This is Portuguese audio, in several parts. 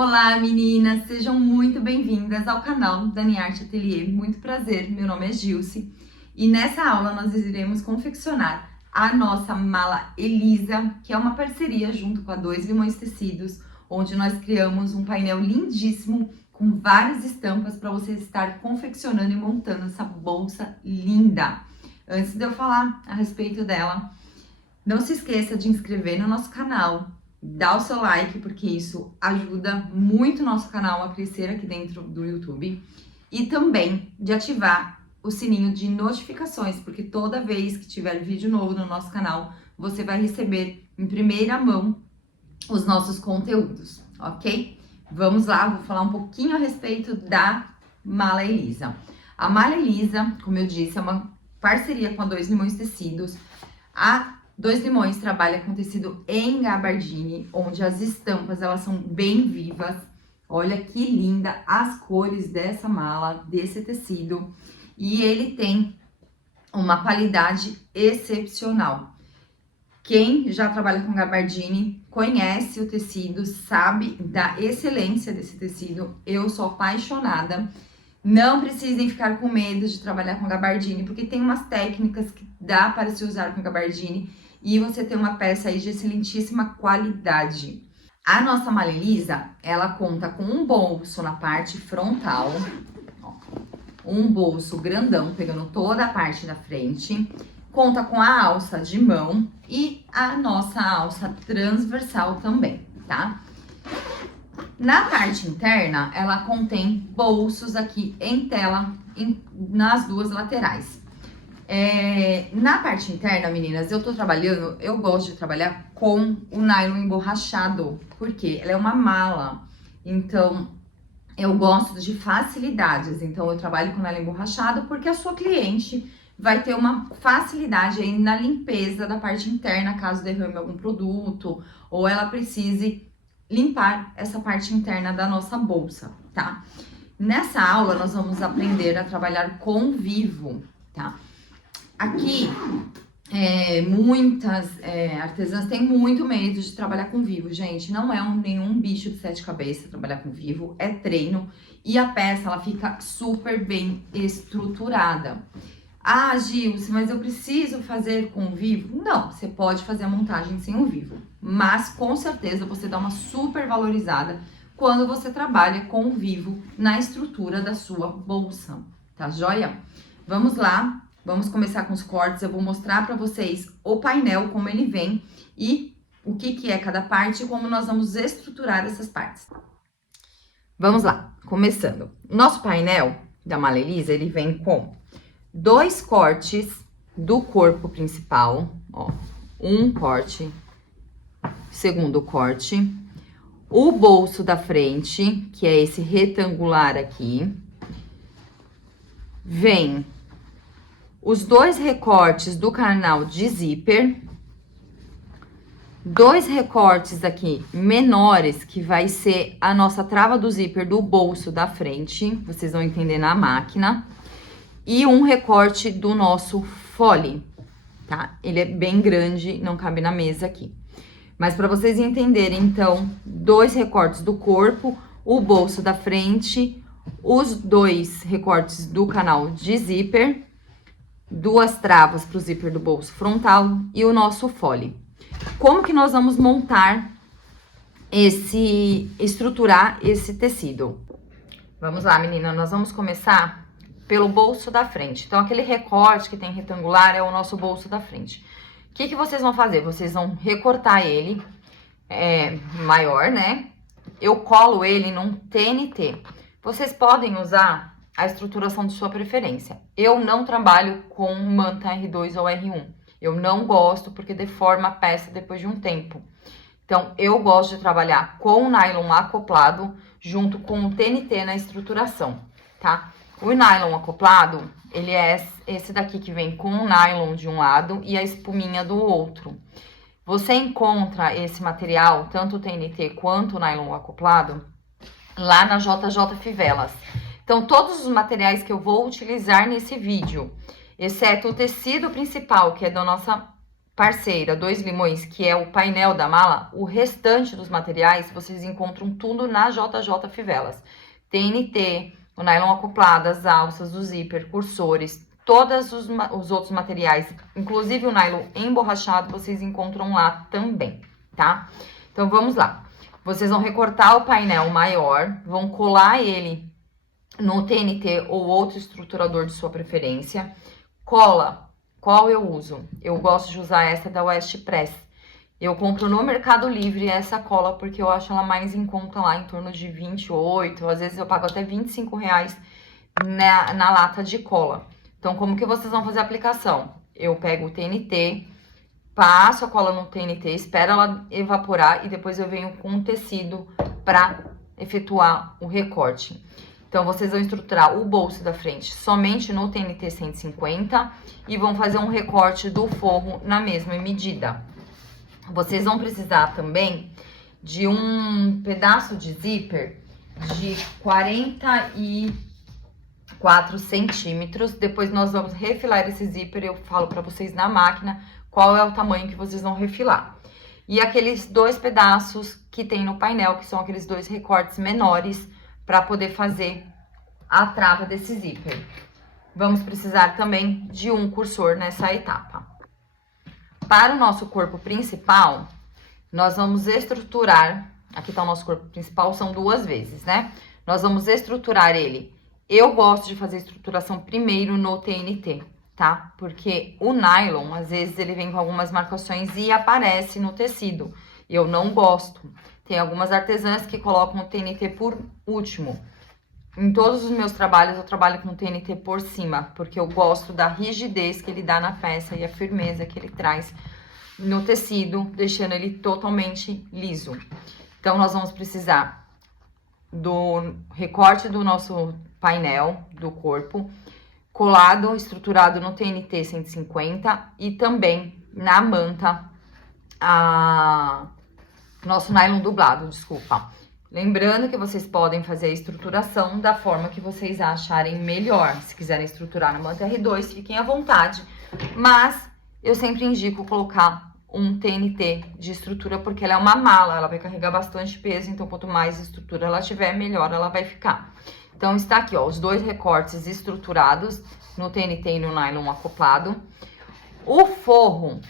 Olá meninas, sejam muito bem-vindas ao canal Dani Arte Atelier. Muito prazer, meu nome é Gilce e nessa aula nós iremos confeccionar a nossa mala Elisa, que é uma parceria junto com a Dois Limões Tecidos, onde nós criamos um painel lindíssimo com várias estampas para você estar confeccionando e montando essa bolsa linda. Antes de eu falar a respeito dela, não se esqueça de inscrever no nosso canal, dá o seu like, porque isso ajuda muito o nosso canal a crescer aqui dentro do YouTube. E também de ativar o sininho de notificações, porque toda vez que tiver vídeo novo no nosso canal, você vai receber em primeira mão os nossos conteúdos, ok? Vamos lá, vou falar um pouquinho a respeito da mala Elisa. A mala Elisa, como eu disse, é uma parceria com a Dois Limões Tecidos. A Dois Limões trabalha com tecido em gabardine, onde as estampas elas são bem vivas. Olha que linda as cores dessa mala, desse tecido. E ele tem uma qualidade excepcional. Quem já trabalha com gabardine conhece o tecido, sabe da excelência desse tecido. Eu sou apaixonada. Não precisem ficar com medo de trabalhar com gabardine, porque tem umas técnicas que dá para se usar com gabardine e você tem uma peça aí de excelentíssima qualidade. A nossa malha Elisa, ela conta com um bolso na parte frontal, ó, um bolso grandão pegando toda a parte da frente, conta com a alça de mão e a nossa alça transversal também, tá? Na parte interna, ela contém bolsos aqui em tela, nas duas laterais. Na parte interna, meninas, eu gosto de trabalhar com o nylon emborrachado, porque ela é uma mala, então eu gosto de facilidades, então eu trabalho com nylon emborrachado porque a sua cliente vai ter uma facilidade aí na limpeza da parte interna, caso derrame algum produto, ou ela precise limpar essa parte interna da nossa bolsa, tá? Nessa aula, nós vamos aprender a trabalhar com vivo, tá? Aqui, muitas artesãs têm muito medo de trabalhar com vivo, gente. Não é nenhum bicho de sete cabeças trabalhar com vivo, é treino. E a peça, ela fica super bem estruturada. Ah, Gilce, mas eu preciso fazer com vivo? Não, você pode fazer a montagem sem o vivo. Mas, com certeza, você dá uma super valorizada quando você trabalha com o vivo na estrutura da sua bolsa, tá joia? Vamos lá. Vamos começar com os cortes, eu vou mostrar para vocês o painel, como ele vem e o que é cada parte e como nós vamos estruturar essas partes. Vamos lá, começando. Nosso painel da malha Elisa, ele vem com 2 cortes do corpo principal, ó, um corte, segundo corte, o bolso da frente, que é esse retangular aqui, vem os 2 recortes do canal de zíper, 2 recortes aqui menores, que vai ser a nossa trava do zíper do bolso da frente, vocês vão entender na máquina, e um recorte do nosso fole, tá? Ele é bem grande, não cabe na mesa aqui. Mas para vocês entenderem, então, 2 recortes do corpo, o bolso da frente, os 2 recortes do canal de zíper, 2 travas para o zíper do bolso frontal e o nosso fole. Como que nós vamos montar estruturar esse tecido? Vamos lá, menina, nós vamos começar pelo bolso da frente. Então, aquele recorte que tem retangular é o nosso bolso da frente. O que vocês vão fazer? Vocês vão recortar ele, maior, né? Eu colo ele num TNT. Vocês podem usar a estruturação de sua preferência. Eu não trabalho com manta R2 ou R1. Eu não gosto porque deforma a peça depois de um tempo. Então, eu gosto de trabalhar com o nylon acoplado junto com o TNT na estruturação, tá? O nylon acoplado, ele é esse daqui que vem com o nylon de um lado e a espuminha do outro. Você encontra esse material, tanto o TNT quanto o nylon acoplado, lá na JJ Fivelas. Então, todos os materiais que eu vou utilizar nesse vídeo, exceto o tecido principal, que é da nossa parceira, 2 limões, que é o painel da mala, o restante dos materiais vocês encontram tudo na JJ Fivelas. TNT, o nylon acoplado, as alças, o zíper, cursores, todos os outros materiais, inclusive o nylon emborrachado, vocês encontram lá também, tá? Então, vamos lá. Vocês vão recortar o painel maior, vão colar ele no TNT ou outro estruturador de sua preferência. Cola. Qual eu uso? Eu gosto de usar essa da West Press. Eu compro no Mercado Livre essa cola porque eu acho ela mais em conta lá, em torno de 28, às vezes eu pago até R$ 25 na lata de cola. Então, como que vocês vão fazer a aplicação? Eu pego o TNT, passo a cola no TNT, espero ela evaporar e depois eu venho com um tecido para efetuar o recorte. Então, vocês vão estruturar o bolso da frente somente no TNT 150 e vão fazer um recorte do forro na mesma medida. Vocês vão precisar também de um pedaço de zíper de 44 centímetros. Depois nós vamos refilar esse zíper, eu falo para vocês na máquina qual é o tamanho que vocês vão refilar. E aqueles 2 pedaços que tem no painel, que são aqueles 2 recortes menores, para poder fazer a trava desse zíper. Vamos precisar também de um cursor nessa etapa. Para o nosso corpo principal, nós vamos estruturar, aqui tá o nosso corpo principal, são 2 vezes, né? Nós vamos estruturar ele. Eu gosto de fazer a estruturação primeiro no TNT, tá? Porque o nylon, às vezes, ele vem com algumas marcações e aparece no tecido. Eu não gosto. Tem algumas artesãs que colocam o TNT por último. Em todos os meus trabalhos, eu trabalho com TNT por cima, porque eu gosto da rigidez que ele dá na peça e a firmeza que ele traz no tecido, deixando ele totalmente liso. Então, nós vamos precisar do recorte do nosso painel, do corpo, colado, estruturado no TNT 150 e também na manta, nosso nylon dublado, desculpa. Lembrando que vocês podem fazer a estruturação da forma que vocês acharem melhor. Se quiserem estruturar na manta R2, fiquem à vontade. Mas eu sempre indico colocar um TNT de estrutura, porque ela é uma mala, ela vai carregar bastante peso, então quanto mais estrutura ela tiver, melhor ela vai ficar. Então, está aqui, ó, os 2 recortes estruturados no TNT e no nylon acoplado. O forro,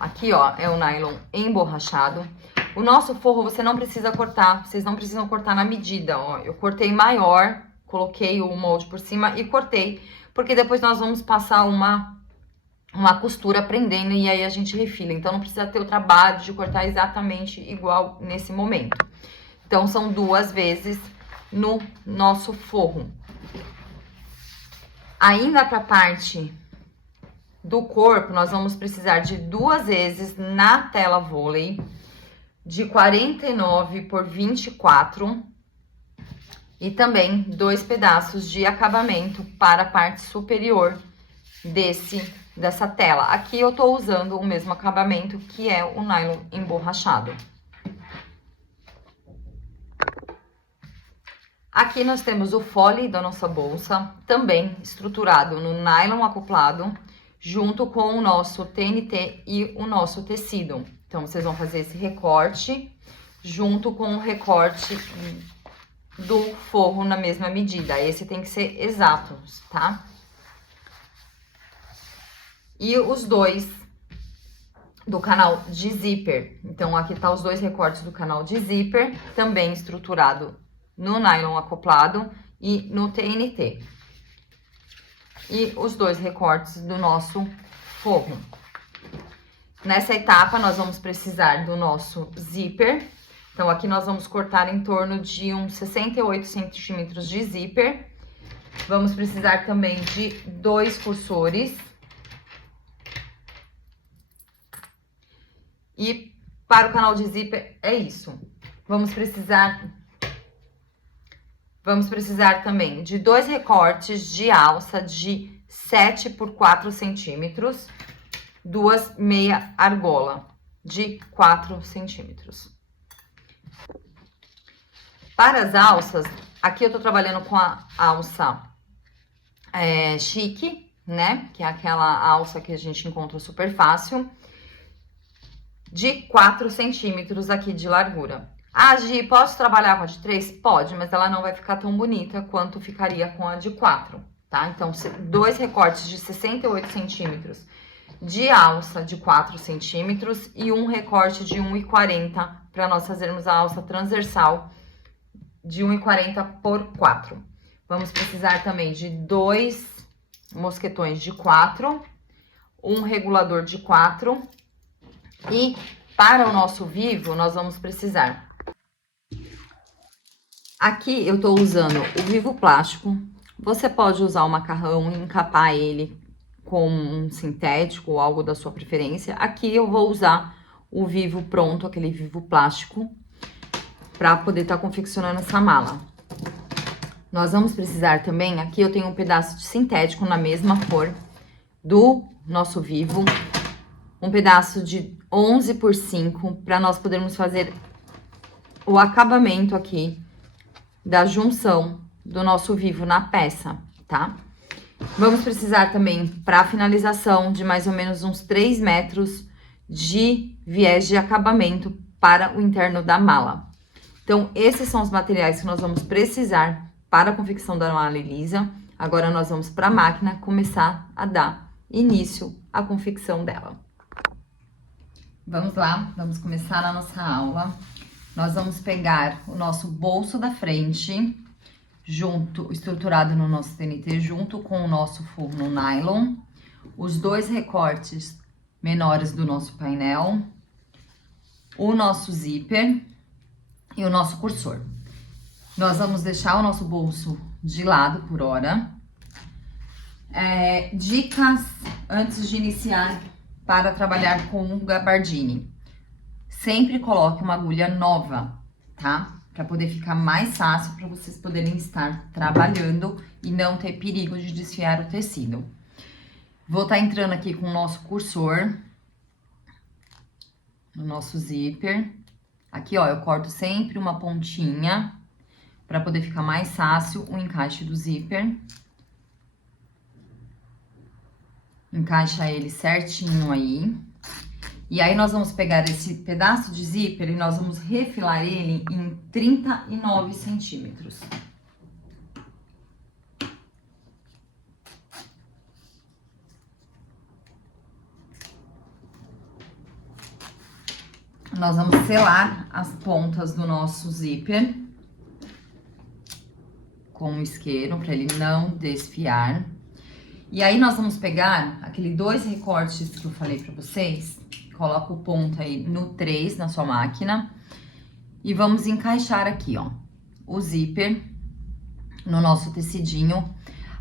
aqui, ó, é o nylon emborrachado. O nosso forro você não precisa cortar, vocês não precisam cortar na medida, ó. Eu cortei maior, coloquei o molde por cima e cortei, porque depois nós vamos passar uma costura prendendo e aí a gente refila. Então, não precisa ter o trabalho de cortar exatamente igual nesse momento. Então, são 2 vezes no nosso forro. Ainda para a parte do corpo, nós vamos precisar de 2 vezes na tela vôlei, de 49 por 24 e também 2 pedaços de acabamento para a parte superior dessa tela. Aqui eu tô usando o mesmo acabamento, que é o nylon emborrachado. Aqui nós temos o fole da nossa bolsa, também estruturado no nylon acoplado, junto com o nosso TNT e o nosso tecido. Então, vocês vão fazer esse recorte junto com o recorte do forro na mesma medida. Esse tem que ser exato, tá? E os 2 do canal de zíper. Então, aqui tá os 2 recortes do canal de zíper, também estruturado no nylon acoplado e no TNT. E os 2 recortes do nosso forro. Nessa etapa, nós vamos precisar do nosso zíper. Então, aqui nós vamos cortar em torno de uns 68 centímetros de zíper. Vamos precisar também de 2 cursores. E para o canal de zíper é isso. Vamos precisar também de 2 recortes de alça de 7 por 4 centímetros. 2 meia argola de 4 centímetros. Para as alças, aqui eu tô trabalhando com a alça chique, né? Que é aquela alça que a gente encontra super fácil, de 4 centímetros aqui de largura. Ah, Gi, posso trabalhar com a de 3? Pode, mas ela não vai ficar tão bonita quanto ficaria com a de 4, tá? Então, 2 recortes de 68 centímetros de alça de 4 centímetros e um recorte de 1,40 para nós fazermos a alça transversal de 1,40 por 4. Vamos precisar também de 2 mosquetões de 4, um regulador de 4 e para o nosso vivo nós vamos precisar. Aqui eu tô usando o vivo plástico. Você pode usar o macarrão e encapar ele com um sintético ou algo da sua preferência. Aqui eu vou usar o vivo pronto, aquele vivo plástico, para poder estar confeccionando essa mala. Nós vamos precisar também, aqui eu tenho um pedaço de sintético na mesma cor do nosso vivo, um pedaço de 11 por 5, para nós podermos fazer o acabamento aqui da junção do nosso vivo na peça, tá? Vamos precisar também, para finalização, de mais ou menos uns 3 metros de viés de acabamento para o interno da mala. Então, esses são os materiais que nós vamos precisar para a confecção da mala Elisa. Agora, nós vamos para a máquina começar a dar início à confecção dela. Vamos lá, vamos começar a nossa aula. Nós vamos pegar o nosso bolso da frente, estruturado no nosso TNT, junto com o nosso forro nylon, os 2 recortes menores do nosso painel, o nosso zíper e o nosso cursor. Nós vamos deixar o nosso bolso de lado por hora. Dicas antes de iniciar para trabalhar com o gabardine. Sempre coloque uma agulha nova, tá? Para poder ficar mais fácil para vocês poderem estar trabalhando e não ter perigo de desfiar o tecido. Vou estar entrando aqui com o nosso cursor, no nosso zíper. Aqui, ó, eu corto sempre uma pontinha para poder ficar mais fácil o encaixe do zíper. Encaixa ele certinho aí. E aí, nós vamos pegar esse pedaço de zíper e nós vamos refilar ele em 39 centímetros. Nós vamos selar as pontas do nosso zíper com o isqueiro, para ele não desfiar. E aí, nós vamos pegar aqueles 2 recortes que eu falei para vocês. Coloca o ponto aí no 3 na sua máquina. E vamos encaixar aqui, ó, o zíper no nosso tecidinho.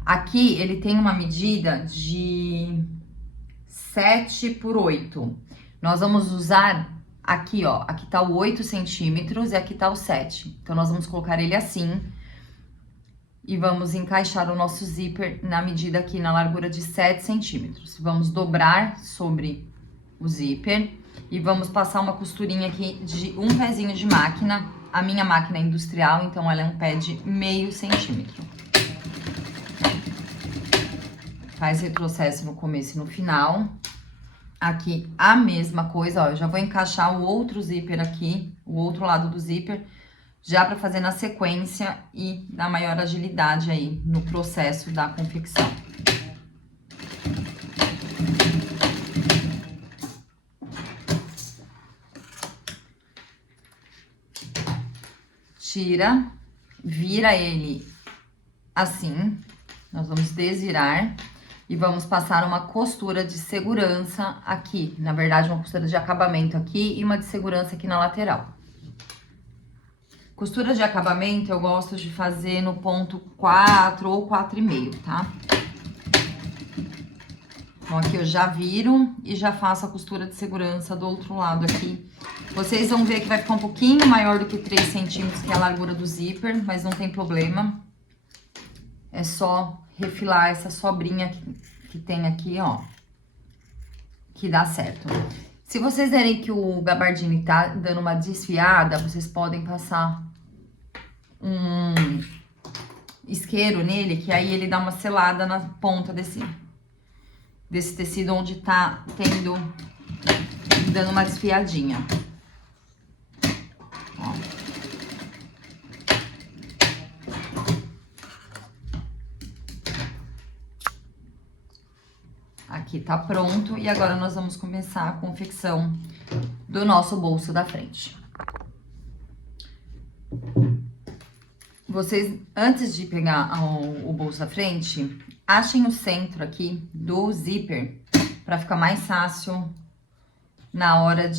Aqui, ele tem uma medida de 7 por 8. Nós vamos usar aqui, ó, aqui tá o 8 centímetros e aqui tá o 7. Então, nós vamos colocar ele assim. E vamos encaixar o nosso zíper na medida aqui, na largura de 7 centímetros. Vamos dobrar sobre o zíper e vamos passar uma costurinha aqui de um pezinho de máquina. A minha máquina é industrial, então ela é um pé de meio centímetro. Faz retrocesso no começo e no final. Aqui a mesma coisa, ó, eu já vou encaixar o outro zíper aqui, o outro lado do zíper, já para fazer na sequência e dar maior agilidade aí no processo da confecção. Tira, vira ele assim, nós vamos desvirar e vamos passar uma costura de segurança aqui, na verdade uma costura de acabamento aqui e uma de segurança aqui na lateral. Costura de acabamento eu gosto de fazer no ponto 4 ou 4,5, tá? Então, aqui eu já viro e já faço a costura de segurança do outro lado aqui. Vocês vão ver que vai ficar um pouquinho maior do que 3 centímetros, que é a largura do zíper, mas não tem problema. É só refilar essa sobrinha que tem aqui, ó, que dá certo. Se vocês verem que o gabardine tá dando uma desfiada, vocês podem passar um isqueiro nele, que aí ele dá uma selada na ponta desse tecido onde tá dando uma desfiadinha. Ó. Aqui tá pronto e agora nós vamos começar a confecção do nosso bolso da frente. Vocês, antes de pegar o bolso da frente, achem o centro aqui do zíper para ficar mais fácil na hora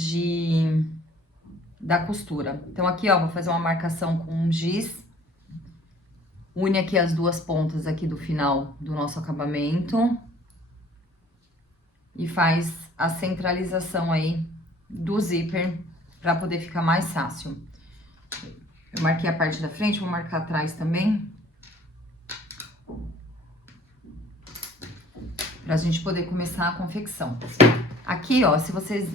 da costura. Então aqui, ó, vou fazer uma marcação com um giz. Une aqui as duas pontas aqui do final do nosso acabamento. E faz a centralização aí do zíper para poder ficar mais fácil. Eu marquei a parte da frente, vou marcar atrás também. Pra gente poder começar a confecção. Aqui, ó, se vocês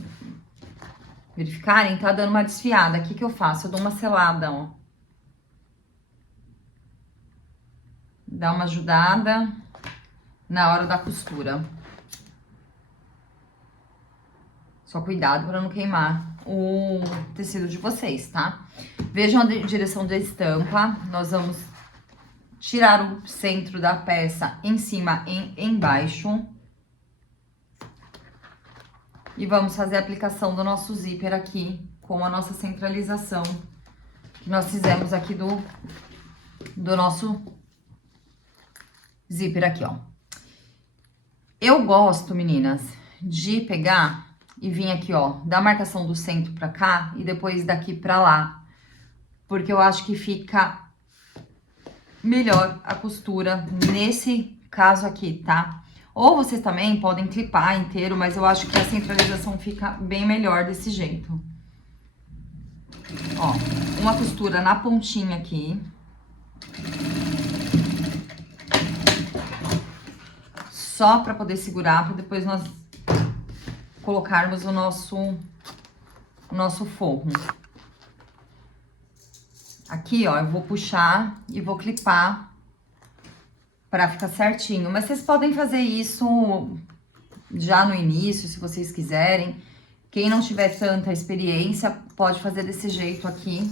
verificarem, tá dando uma desfiada. O que que eu faço? Eu dou uma selada, ó. Dá uma ajudada na hora da costura. Só cuidado para não queimar o tecido de vocês, tá? Vejam a direção da estampa. Nós vamos tirar o centro da peça em cima e embaixo. E vamos fazer a aplicação do nosso zíper aqui com a nossa centralização que nós fizemos aqui do nosso zíper aqui, ó. Eu gosto, meninas, de pegar e vir aqui, ó, da marcação do centro pra cá e depois daqui pra lá. Porque eu acho que fica melhor a costura nesse caso aqui, tá? Ou vocês também podem clipar inteiro, mas eu acho que a centralização fica bem melhor desse jeito. Ó, uma costura na pontinha aqui. Só pra poder segurar, pra depois nós colocarmos o nosso forro. Aqui, ó, eu vou puxar e vou clipar para ficar certinho. Mas vocês podem fazer isso já no início, se vocês quiserem. Quem não tiver tanta experiência, pode fazer desse jeito aqui,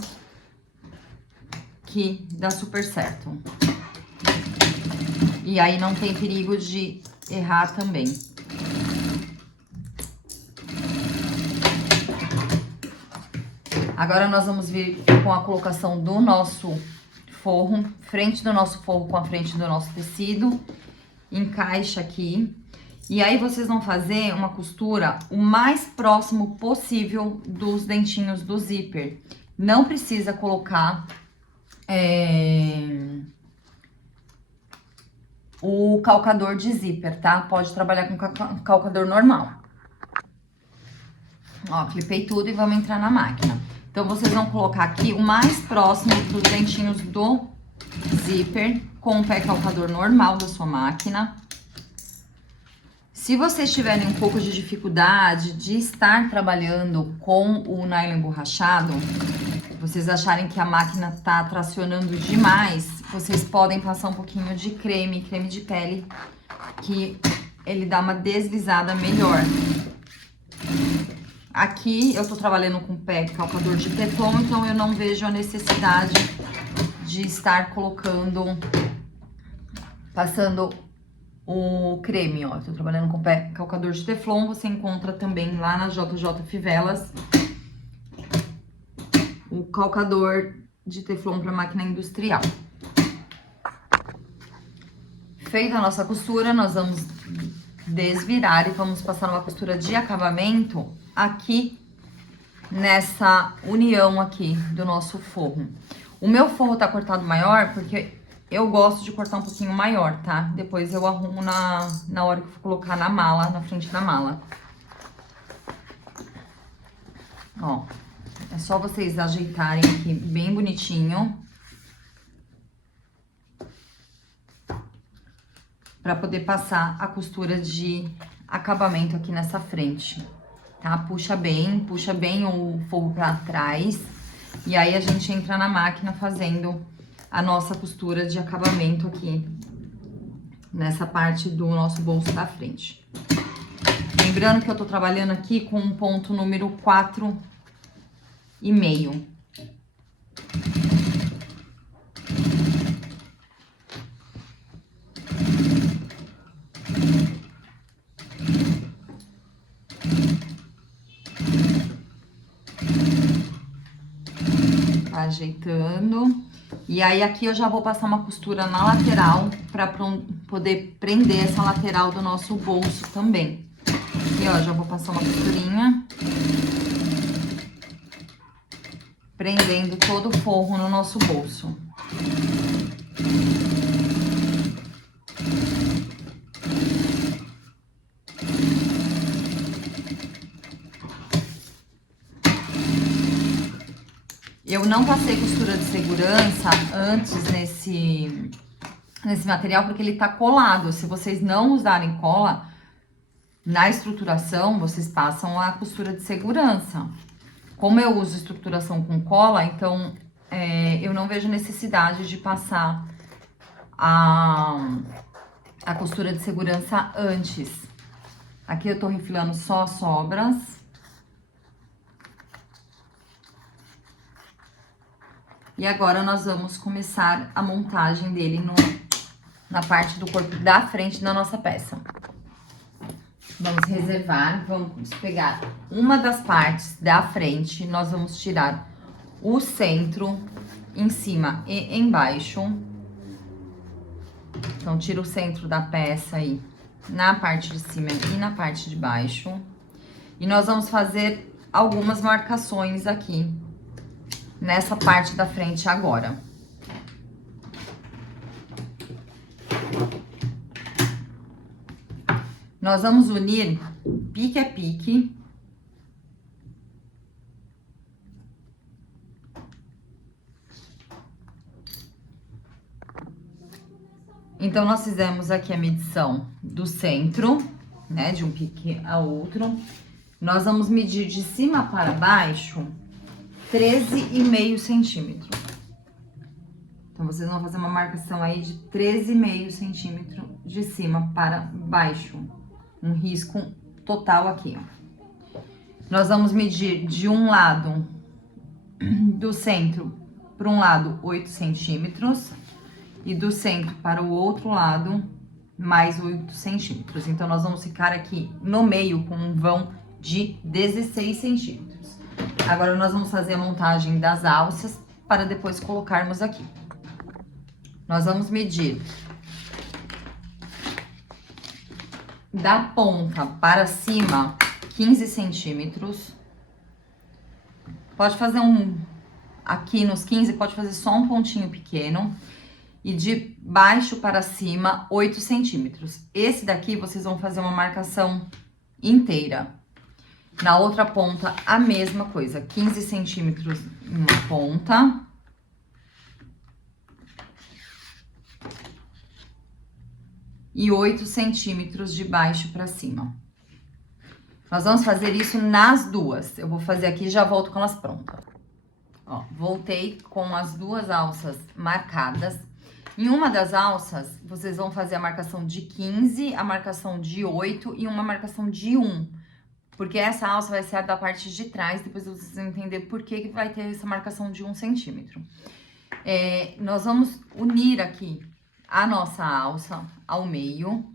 que dá super certo. E aí não tem perigo de errar também. Agora, nós vamos vir com a colocação do nosso forro, frente do nosso forro com a frente do nosso tecido. Encaixa aqui. E aí, vocês vão fazer uma costura o mais próximo possível dos dentinhos do zíper. Não precisa colocar o calcador de zíper, tá? Pode trabalhar com calcador normal. Ó, clipei tudo e vamos entrar na máquina. Então, vocês vão colocar aqui o mais próximo dos dentinhos do zíper com o pé calcador normal da sua máquina. Se vocês tiverem um pouco de dificuldade de estar trabalhando com o nylon emborrachado, vocês acharem que a máquina tá tracionando demais, vocês podem passar um pouquinho de creme de pele, que ele dá uma deslizada melhor. Aqui eu tô trabalhando com pé calcador de teflon, então eu não vejo a necessidade de estar passando o creme, ó. Eu tô trabalhando com pé calcador de teflon, você encontra também lá na JJ Fivelas o calcador de teflon para máquina industrial. Feita a nossa costura, nós vamos desvirar e vamos passar uma costura de acabamento aqui nessa união aqui do nosso forro. O meu forro tá cortado maior porque eu gosto de cortar um pouquinho maior, tá? Depois eu arrumo na hora que eu for colocar na mala, na frente da mala. Ó, é só vocês ajeitarem aqui bem bonitinho. Pra poder passar a costura de acabamento aqui nessa frente, tá? Puxa bem o forro pra trás. E aí, a gente entra na máquina fazendo a nossa costura de acabamento aqui, nessa parte do nosso bolso da frente. Lembrando que eu tô trabalhando aqui com um ponto número 4,5. Ajeitando. E aí aqui eu já vou passar uma costura na lateral para poder prender essa lateral do nosso bolso também. Aqui, ó, já vou passar uma costurinha, prendendo todo o forro no nosso bolso. Eu não passei costura de segurança antes nesse material, porque ele tá colado. Se vocês não usarem cola na estruturação, vocês passam a costura de segurança. Como eu uso estruturação com cola, então eu não vejo necessidade de passar a costura de segurança antes. Aqui eu tô refilando só as sobras. E agora nós vamos começar a montagem dele na parte do corpo da frente da nossa peça. Vamos reservar, vamos pegar uma das partes da frente, nós vamos tirar o centro em cima e embaixo. Então, tira o centro da peça aí na parte de cima e na parte de baixo. E nós vamos fazer algumas marcações aqui nessa parte da frente agora. Nós vamos unir pique a pique. Então, nós fizemos aqui a medição do centro, né, de um pique a outro. Nós vamos medir de cima para baixo 13,5 centímetros. Então, vocês vão fazer uma marcação aí de 13,5 centímetros de cima para baixo. Um risco total aqui, ó. Nós vamos medir de um lado do centro para um lado 8 centímetros e do centro para o outro lado mais 8 centímetros. Então, nós vamos ficar aqui no meio com um vão de 16 centímetros. Agora, nós vamos fazer a montagem das alças para depois colocarmos aqui. Nós vamos medir da ponta para cima 15 centímetros. Pode fazer aqui nos 15, pode fazer só um pontinho pequeno. E de baixo para cima, 8 centímetros. Esse daqui, vocês vão fazer uma marcação inteira. Na outra ponta, a mesma coisa. 15 centímetros em uma ponta. E 8 centímetros de baixo para cima. Nós vamos fazer isso nas duas. Eu vou fazer aqui e já volto com elas prontas. Ó, voltei com as duas alças marcadas. Em uma das alças, vocês vão fazer a marcação de 15, a marcação de 8 e uma marcação de 1. Porque essa alça vai ser a da parte de trás, depois vocês vão entender por que vai ter essa marcação de 1 centímetro. Nós vamos unir aqui a nossa alça ao meio.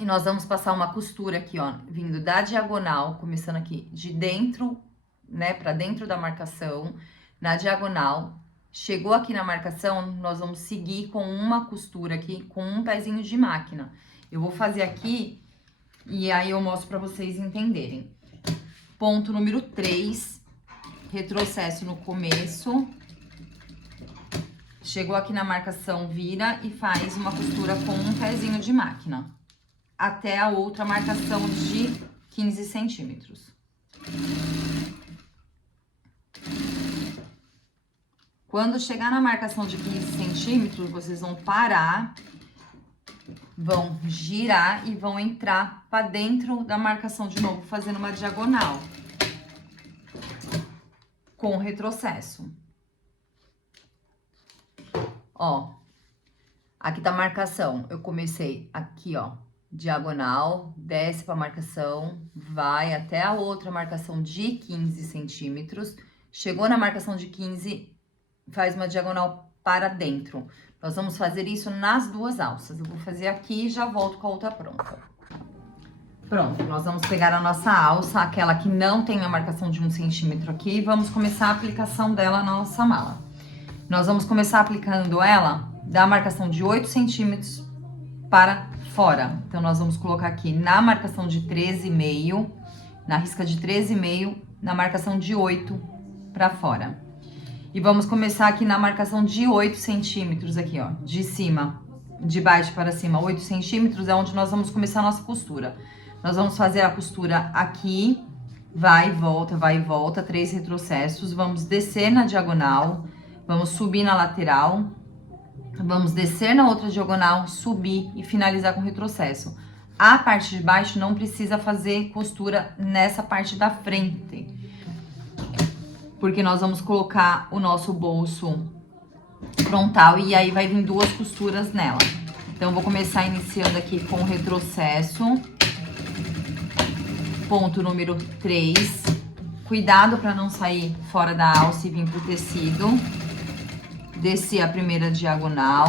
E nós vamos passar uma costura aqui, ó, vindo da diagonal, começando aqui de dentro, né, pra dentro da marcação, na diagonal. Chegou aqui na marcação, nós vamos seguir com uma costura aqui, com um pezinho de máquina. Eu vou fazer aqui e aí eu mostro pra vocês entenderem. Ponto número 3, retrocesso no começo. Chegou aqui na marcação, vira e faz uma costura com um pezinho de máquina. Até a outra marcação de 15 centímetros. Quando chegar na marcação de 15 centímetros, vocês vão parar, vão girar e vão entrar para dentro da marcação de novo, fazendo uma diagonal. Com retrocesso. Ó, aqui tá a marcação. Eu comecei aqui, ó, diagonal, desce para a marcação, vai até a outra marcação de 15 centímetros. Chegou na marcação de 15, faz uma diagonal para dentro. Nós vamos fazer isso nas duas alças. Eu vou fazer aqui e já volto com a outra pronta. Pronto, nós vamos pegar a nossa alça, aquela que não tem a marcação de 1 centímetro aqui, e vamos começar a aplicação dela na nossa mala. Nós vamos começar aplicando ela da marcação de 8 centímetros para fora. Então, nós vamos colocar aqui na marcação de 13,5, na risca de 13,5, na marcação de 8 para fora. E vamos começar aqui na marcação de 8 centímetros aqui, ó, de cima, de baixo para cima, 8 centímetros é onde nós vamos começar a nossa costura. Nós vamos fazer a costura aqui, vai e volta, 3 retrocessos, vamos descer na diagonal, vamos subir na lateral, vamos descer na outra diagonal, subir e finalizar com retrocesso. A parte de baixo não precisa fazer costura nessa parte da frente, porque nós vamos colocar o nosso bolso frontal e aí vai vir 2 costuras nela. Então, eu vou começar iniciando aqui com o retrocesso, ponto número 3. Cuidado para não sair fora da alça e vir pro tecido. Desci a primeira diagonal.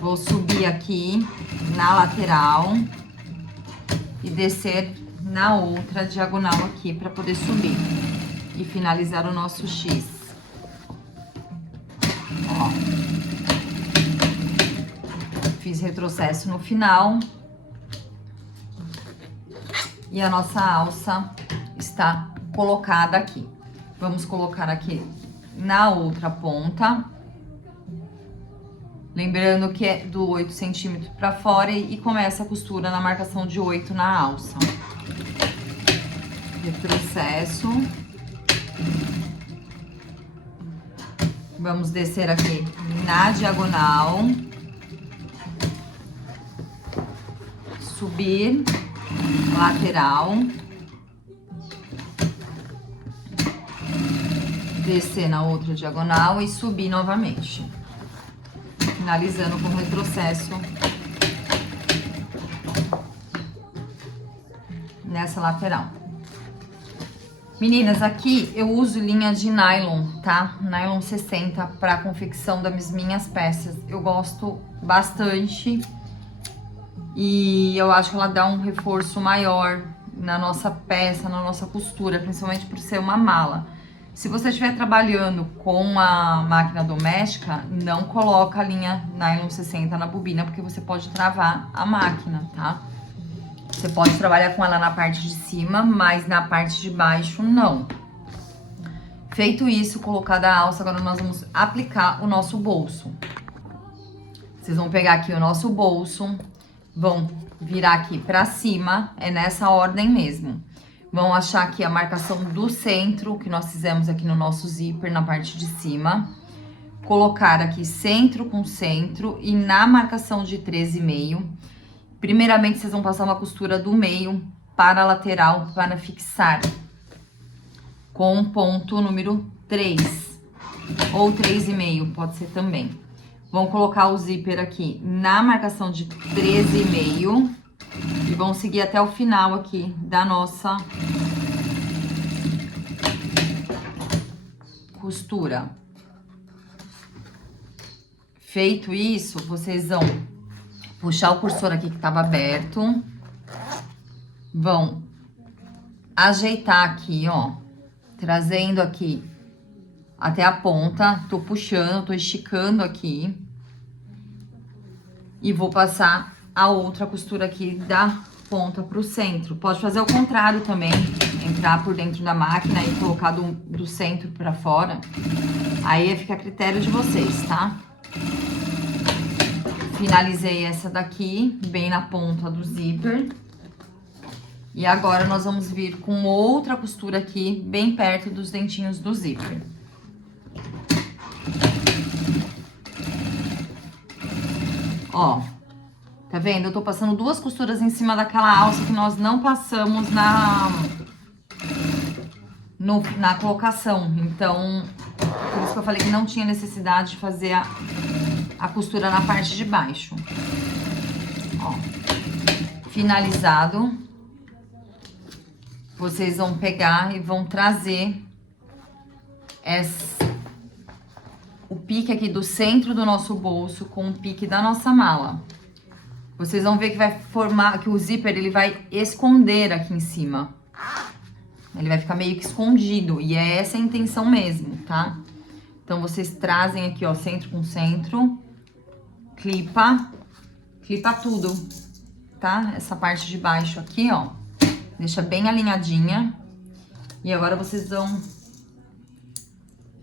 Vou subir aqui na lateral e descer na outra diagonal aqui para poder subir e finalizar o nosso X. Ó. Fiz retrocesso no final. E a nossa alça está colocada aqui. Vamos colocar aqui na outra ponta. Lembrando que é do 8 centímetros para fora e começa a costura na marcação de 8 na alça. Retrocesso. Vamos descer aqui na diagonal. Subir. Lateral. Descer na outra diagonal e subir novamente. Finalizando com retrocesso nessa lateral. Meninas, aqui eu uso linha de nylon, tá? Nylon 60 para confecção das minhas peças. Eu gosto bastante e eu acho que ela dá um reforço maior na nossa peça, na nossa costura, principalmente por ser uma mala. Se você estiver trabalhando com a máquina doméstica, não coloca a linha nylon 60 na bobina, porque você pode travar a máquina, tá? Você pode trabalhar com ela na parte de cima, mas na parte de baixo, não. Feito isso, colocada a alça, agora nós vamos aplicar o nosso bolso. Vocês vão pegar aqui o nosso bolso, vão virar aqui pra cima, é nessa ordem mesmo. Vão achar aqui a marcação do centro, que nós fizemos aqui no nosso zíper, na parte de cima. Colocar aqui centro com centro e na marcação de 13,5. Primeiramente, vocês vão passar uma costura do meio para a lateral, para fixar. Com ponto número 3. Ou 3,5, pode ser também. Vão colocar o zíper aqui na marcação de 13,5. E vão seguir até o final aqui da nossa costura. Feito isso, vocês vão puxar o cursor aqui que estava aberto. Vão ajeitar aqui, ó. Trazendo aqui até a ponta. Tô puxando, tô esticando aqui. E vou passar a outra costura aqui da ponta pro centro. Pode fazer o contrário também, entrar por dentro da máquina e colocar do centro pra fora. Aí fica a critério de vocês, tá? Finalizei essa daqui, bem na ponta do zíper. E agora nós vamos vir com outra costura aqui, bem perto dos dentinhos do zíper. Ó. Tá vendo? Eu tô passando 2 costuras em cima daquela alça que nós não passamos na colocação. Então, por isso que eu falei que não tinha necessidade de fazer a costura na parte de baixo. Ó, finalizado. Vocês vão pegar e vão trazer o pique aqui do centro do nosso bolso com o pique da nossa mala. Vocês vão ver que vai formar, que o zíper ele vai esconder aqui em cima. Ele vai ficar meio que escondido e é essa a intenção mesmo, tá? Então vocês trazem aqui, ó, centro com centro, clipa tudo, tá? Essa parte de baixo aqui, ó, deixa bem alinhadinha. E agora vocês vão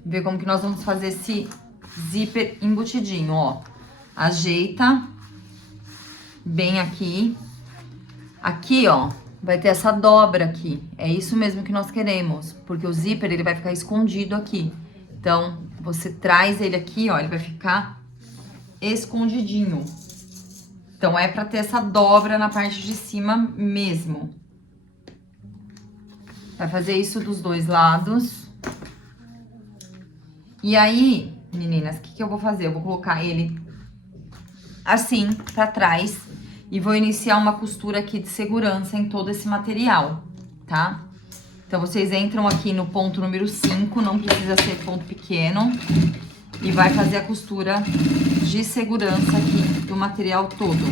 ver como que nós vamos fazer esse zíper embutidinho, ó. Ajeita bem aqui. Aqui, ó, vai ter essa dobra aqui. É isso mesmo que nós queremos, porque o zíper, ele vai ficar escondido aqui. Então, você traz ele aqui, ó, ele vai ficar escondidinho. Então, é pra ter essa dobra na parte de cima mesmo. Vai fazer isso dos dois lados. E aí, meninas, o que eu vou fazer? Eu vou colocar ele assim, pra trás. E vou iniciar uma costura aqui de segurança em todo esse material, tá? Então, vocês entram aqui no ponto número 5, não precisa ser ponto pequeno. E vai fazer a costura de segurança aqui do material todo.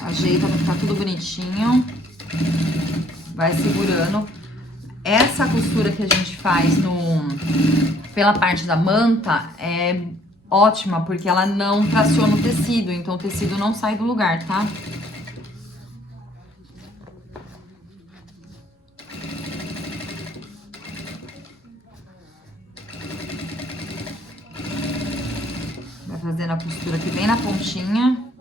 Ajeita pra ficar tudo bonitinho. Vai segurando. Essa costura que a gente faz pela parte da manta é ótima, porque ela não traciona o tecido, então o tecido não sai do lugar, tá? Vai fazendo a costura aqui bem na pontinha.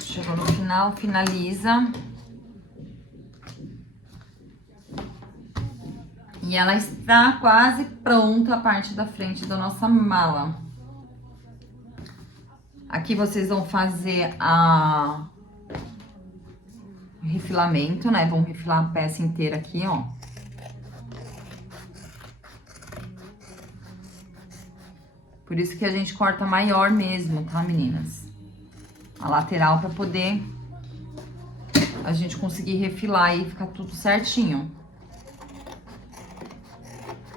Chegou no final, finaliza. E ela está quase pronta a parte da frente da nossa mala. Aqui vocês vão fazer o refilamento, né? Vão refilar a peça inteira aqui, ó. Por isso que a gente corta maior mesmo, tá, meninas? A lateral pra poder a gente conseguir refilar e ficar tudo certinho.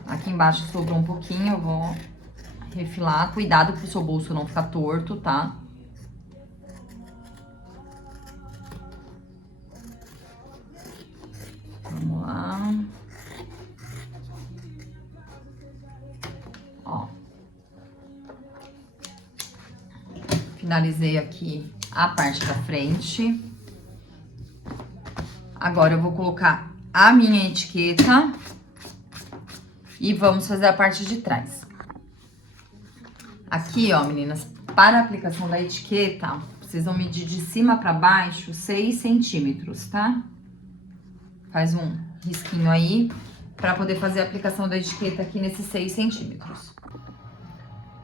Aqui embaixo sobrou um pouquinho, eu vou refilar. Cuidado pro seu bolso não ficar torto, tá? Vamos lá. Ó. Finalizei aqui a parte da frente. Agora eu vou colocar a minha etiqueta. E vamos fazer a parte de trás. Aqui, ó, meninas, para a aplicação da etiqueta, vocês vão medir de cima para baixo 6 centímetros, tá? Faz um risquinho aí, para poder fazer a aplicação da etiqueta aqui nesses 6 centímetros.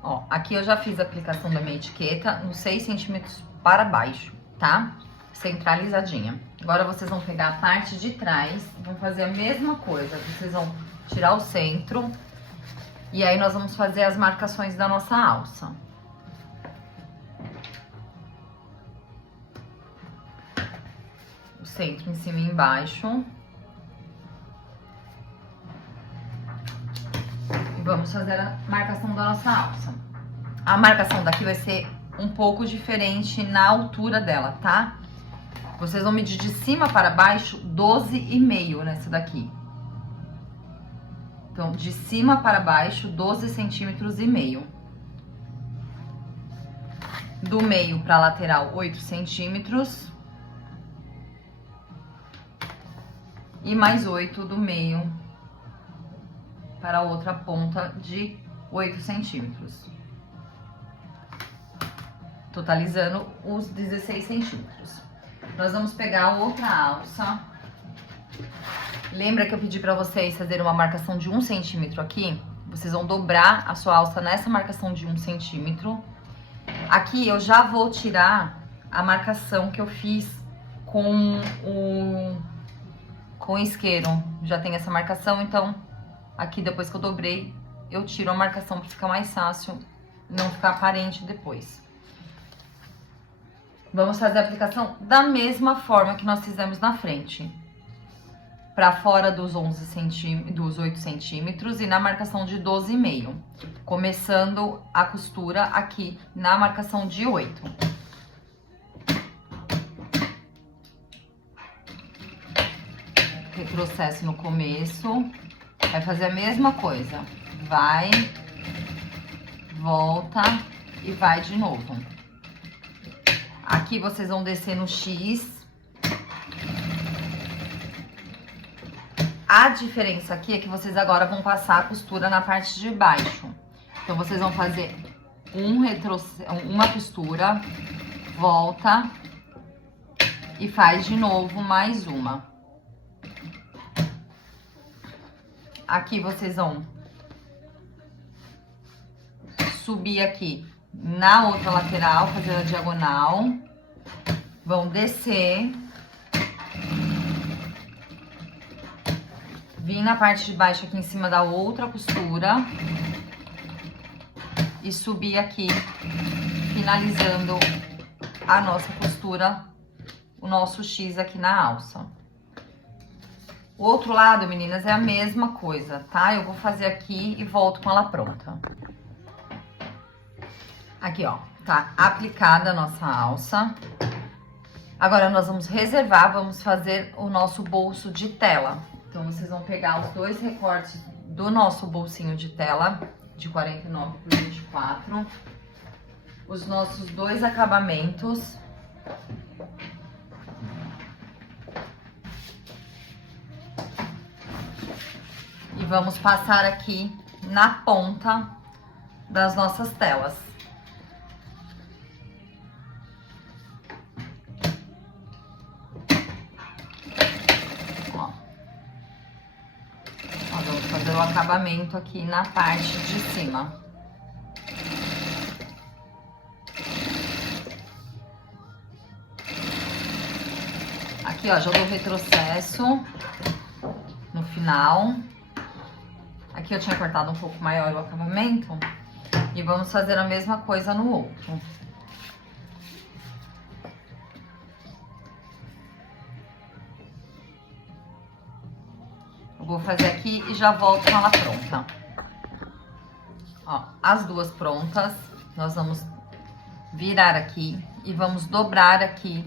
Ó, aqui eu já fiz a aplicação da minha etiqueta nos 6 centímetros para baixo, tá? Centralizadinha. Agora vocês vão pegar a parte de trás, vão fazer a mesma coisa. Vocês vão tirar o centro e aí nós vamos fazer as marcações da nossa alça. O centro em cima e embaixo. E vamos fazer a marcação da nossa alça. A marcação daqui vai ser um pouco diferente na altura dela, tá? Vocês vão medir de cima para baixo 12,5 nessa daqui. Então, de cima para baixo, 12 centímetros e meio. Do meio para a lateral, 8 centímetros. E mais 8 do meio para a outra ponta de 8 centímetros. Totalizando os 16 centímetros. Nós vamos pegar outra alça. Lembra que eu pedi pra vocês fazerem uma marcação de 1 centímetro aqui? Vocês vão dobrar a sua alça nessa marcação de 1 centímetro. Aqui eu já vou tirar a marcação que eu fiz com o isqueiro. Já tem essa marcação, então aqui depois que eu dobrei, eu tiro a marcação para ficar mais fácil, não ficar aparente depois. Vamos fazer a aplicação da mesma forma que nós fizemos na frente. Para fora dos 8 centímetros e na marcação de 12,5. Começando a costura aqui na marcação de 8. Retrocesso no começo. Vai fazer a mesma coisa. Vai, volta e vai de novo. Aqui vocês vão descer no X. A diferença aqui é que vocês agora vão passar a costura na parte de baixo. Então, vocês vão fazer uma costura, volta e faz de novo mais uma. Aqui vocês vão subir aqui na outra lateral, fazer a diagonal, vão descer, vir na parte de baixo aqui em cima da outra costura e subir aqui, finalizando a nossa costura, o nosso X aqui na alça. O outro lado, meninas, é a mesma coisa, tá? Eu vou fazer aqui e volto com ela pronta. Aqui, ó, tá aplicada a nossa alça. Agora, nós vamos reservar, vamos fazer o nosso bolso de tela. Então, vocês vão pegar os dois recortes do nosso bolsinho de tela, de 49 por 24. Os nossos dois acabamentos. E vamos passar aqui na ponta das nossas telas. Ó. Nós vamos fazer o acabamento aqui na parte de cima. Aqui, ó, já dou retrocesso no final. Aqui eu tinha cortado um pouco maior o acabamento. E vamos fazer a mesma coisa no outro. Eu vou fazer aqui e já volto com ela pronta. Ó, as duas prontas. Nós vamos virar aqui e vamos dobrar aqui.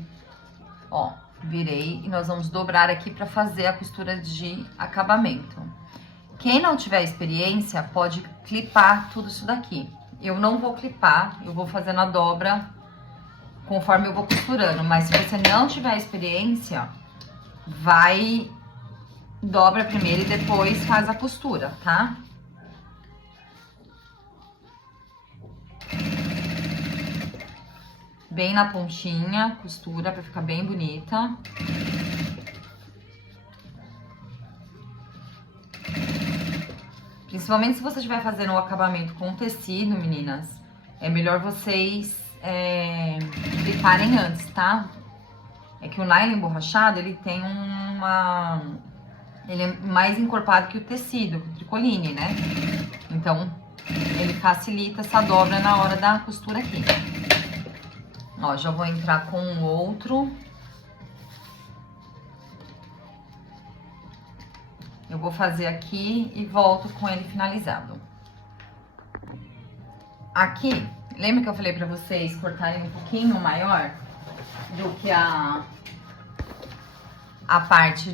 Ó, virei e nós vamos dobrar aqui para fazer a costura de acabamento. Quem não tiver experiência, pode clipar tudo isso daqui. Eu não vou clipar, eu vou fazendo a dobra conforme eu vou costurando. Mas se você não tiver experiência, dobra primeiro e depois faz a costura, tá? Bem na pontinha, costura pra ficar bem bonita. Principalmente se você estiver fazendo o acabamento com tecido, meninas, é melhor vocês cliparem antes, tá? É que o nylon emborrachado, ele tem ele é mais encorpado que o tecido, que o tricoline, né? Então, ele facilita essa dobra na hora da costura aqui. Ó, já vou entrar com o outro. Eu vou fazer aqui e volto com ele finalizado. Aqui, lembra que eu falei pra vocês cortarem um pouquinho maior do que a parte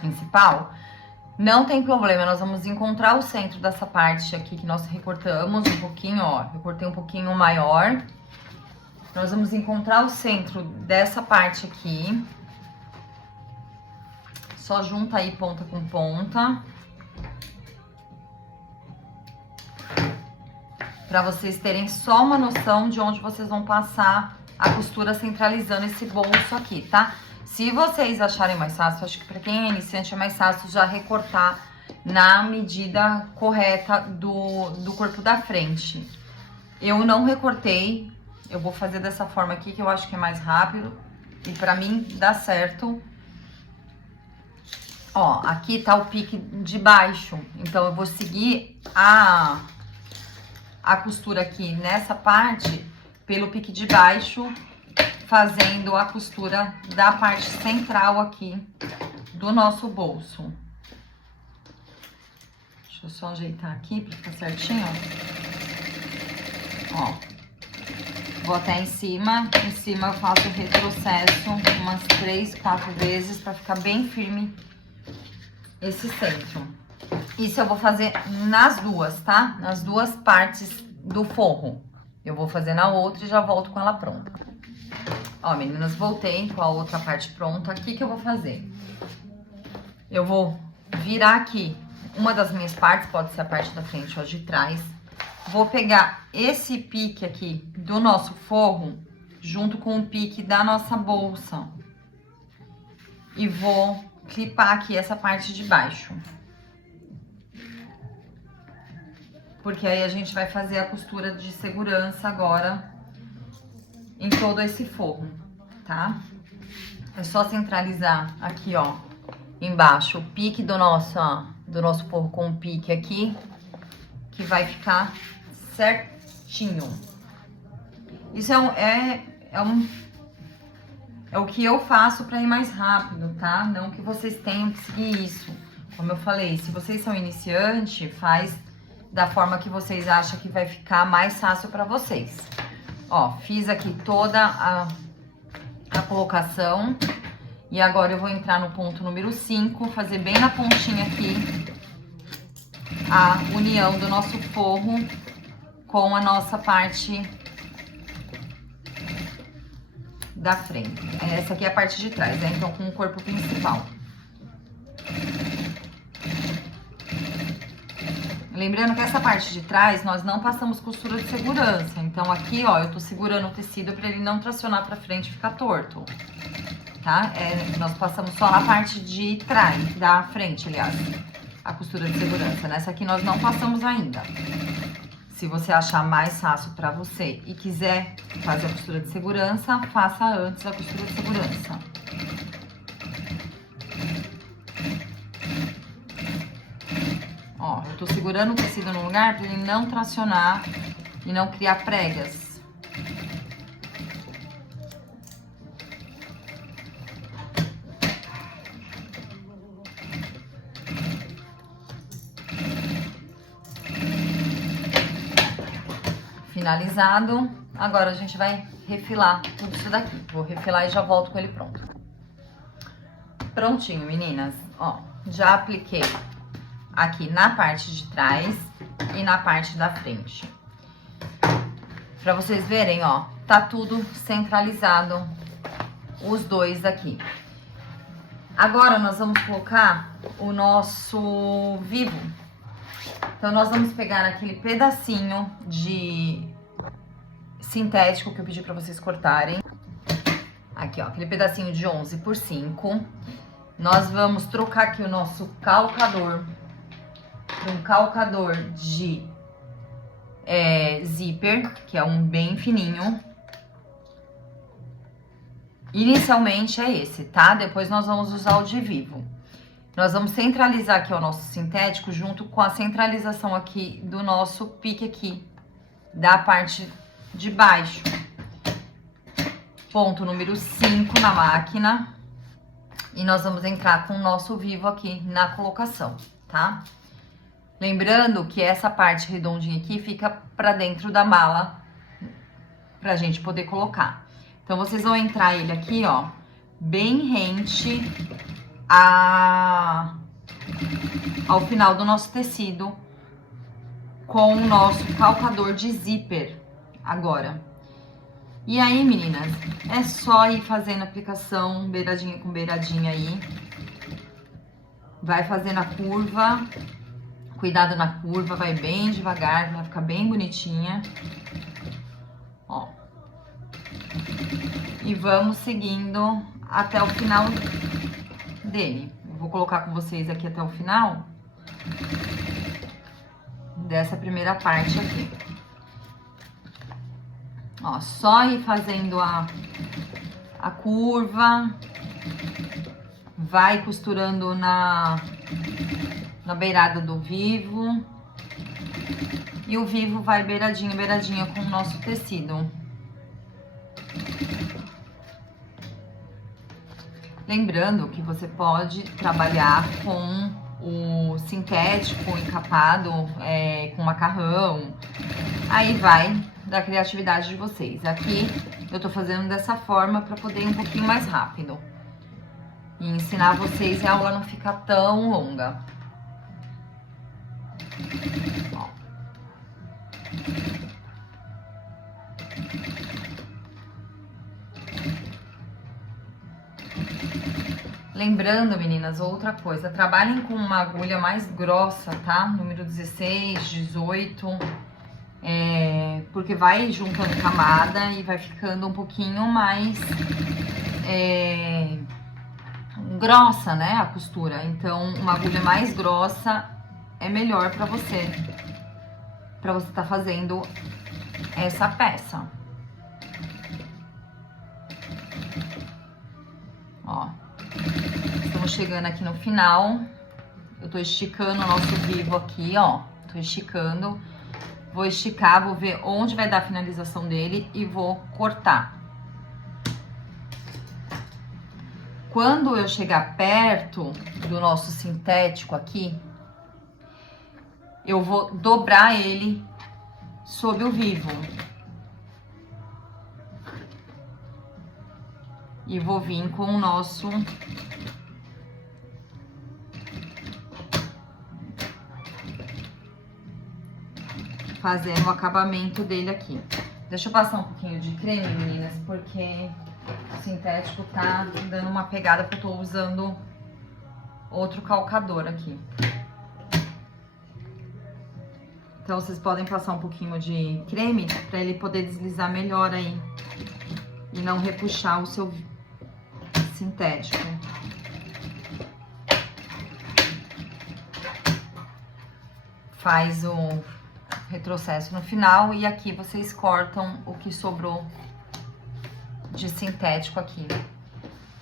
principal? Não tem problema, nós vamos encontrar o centro dessa parte aqui que nós recortamos um pouquinho, ó. Eu cortei um pouquinho maior. Nós vamos encontrar o centro dessa parte aqui. Só junta aí ponta com ponta. Pra vocês terem só uma noção de onde vocês vão passar a costura centralizando esse bolso aqui, tá? Se vocês acharem mais fácil, acho que pra quem é iniciante é mais fácil já recortar na medida correta do corpo da frente. Eu não recortei, eu vou fazer dessa forma aqui, que eu acho que é mais rápido e pra mim dá certo. Ó, aqui tá o pique de baixo, então eu vou seguir a costura aqui nessa parte pelo pique de baixo, fazendo a costura da parte central aqui do nosso bolso. Deixa eu só ajeitar aqui pra ficar certinho, ó. Vou até em cima eu faço o retrocesso umas 3, 4 vezes pra ficar bem firme esse centro. Isso eu vou fazer nas duas, tá? Nas duas partes do forro. Eu vou fazer na outra e já volto com ela pronta. Ó, meninas, voltei com a outra parte pronta. Aqui que eu vou fazer? Eu vou virar aqui uma das minhas partes, pode ser a parte da frente ou a de trás. Vou pegar esse pique aqui do nosso forro, junto com o pique da nossa bolsa. E vou clipar aqui essa parte de baixo. Porque aí a gente vai fazer a costura de segurança agora em todo esse forro, tá? É só centralizar aqui, ó, embaixo o pique do nosso forro com o pique aqui, que vai ficar certinho. Isso é o que eu faço para ir mais rápido, tá? Não que vocês tenham que seguir isso. Como eu falei, se vocês são iniciante, faz da forma que vocês acham que vai ficar mais fácil para vocês. Ó, fiz aqui toda a colocação. E agora eu vou entrar no ponto número 5, fazer bem na pontinha aqui a união do nosso forro com a nossa parte da frente. Essa aqui é a parte de trás, né? Então, com o corpo principal. Lembrando que essa parte de trás, nós não passamos costura de segurança. Então, aqui, ó, eu tô segurando o tecido pra ele não tracionar pra frente e ficar torto. Tá? Nós passamos só na parte de trás, da frente, aliás, a costura de segurança. Nessa aqui nós não passamos ainda. Se você achar mais fácil pra você e quiser fazer a costura de segurança, faça antes a costura de segurança. Ó, eu tô segurando o tecido no lugar pra ele não tracionar e não criar pregas. Finalizado, agora a gente vai refilar tudo isso daqui. Vou refilar e já volto com ele pronto. Prontinho, meninas. Ó, já apliquei aqui na parte de trás e na parte da frente. Pra vocês verem, ó, tá tudo centralizado, os dois aqui. Agora nós vamos colocar o nosso vivo. Então, nós vamos pegar aquele pedacinho de sintético que eu pedi pra vocês cortarem. Aqui, ó, aquele pedacinho de 11 por 5. Nós vamos trocar aqui o nosso calcador por um calcador de zíper, que é um bem fininho. Inicialmente é esse, tá? Depois nós vamos usar o de vivo. Nós vamos centralizar aqui o nosso sintético junto com a centralização aqui do nosso pique aqui, da parte de baixo. Ponto número 5 na máquina. E nós vamos entrar com o nosso vivo aqui na colocação, tá? Lembrando que essa parte redondinha aqui fica pra dentro da mala, pra gente poder colocar. Então, vocês vão entrar ele aqui, ó, bem rente ao final do nosso tecido com o nosso calcador de zíper agora. E aí, meninas, é só ir fazendo aplicação beiradinha com beiradinha aí. Vai fazendo a curva, cuidado na curva, vai bem devagar, vai ficar bem bonitinha. Ó. E vamos seguindo até o final dele. Eu vou colocar com vocês aqui até o final dessa primeira parte aqui. Ó, só ir fazendo a curva, vai costurando na beirada do vivo. E o vivo vai beiradinha com o nosso tecido. Lembrando que você pode trabalhar com o sintético encapado, com macarrão. Aí vai da criatividade de vocês. Aqui eu tô fazendo dessa forma para poder ir um pouquinho mais rápido. E ensinar vocês e a aula não ficar tão longa. Ó. Lembrando, meninas, outra coisa, trabalhem com uma agulha mais grossa, tá? Número 16, 18, porque vai juntando camada e vai ficando um pouquinho mais grossa, né, a costura. Então, uma agulha mais grossa é melhor pra você tá fazendo essa peça. Ó. Estamos chegando aqui no final. Eu tô esticando o nosso vivo aqui, ó. Tô esticando. Vou esticar, vou ver onde vai dar a finalização dele e vou cortar. Quando eu chegar perto do nosso sintético aqui, eu vou dobrar ele sob o vivo. E vou vir com o nosso fazendo o acabamento dele aqui. Deixa eu passar um pouquinho de creme, meninas, porque o sintético tá dando uma pegada, porque eu tô usando outro calcador aqui. Então, vocês podem passar um pouquinho de creme para ele poder deslizar melhor aí e não repuxar o seu sintético. Faz o retrocesso no final e aqui vocês cortam o que sobrou de sintético aqui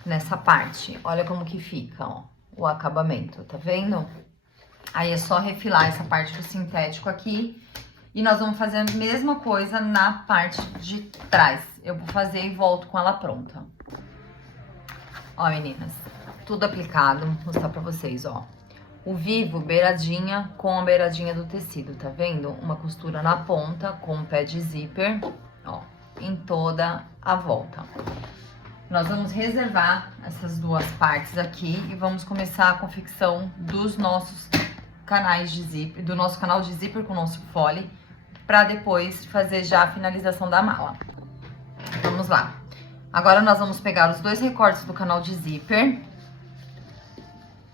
nessa parte. Olha como que fica, ó, o acabamento, tá vendo? Aí é só refilar essa parte do sintético aqui e nós vamos fazer a mesma coisa na parte de trás. Eu vou fazer e volto com ela pronta. Ó, meninas, tudo aplicado, vou mostrar pra vocês, ó. O vivo, beiradinha com a beiradinha do tecido, tá vendo? Uma costura na ponta com o pé de zíper, ó, em toda a volta. Nós vamos reservar essas duas partes aqui e vamos começar a confecção dos nossos canais de zíper, do nosso canal de zíper com o nosso fole, pra depois fazer já a finalização da mala. Vamos lá. Agora nós vamos pegar os dois recortes do canal de zíper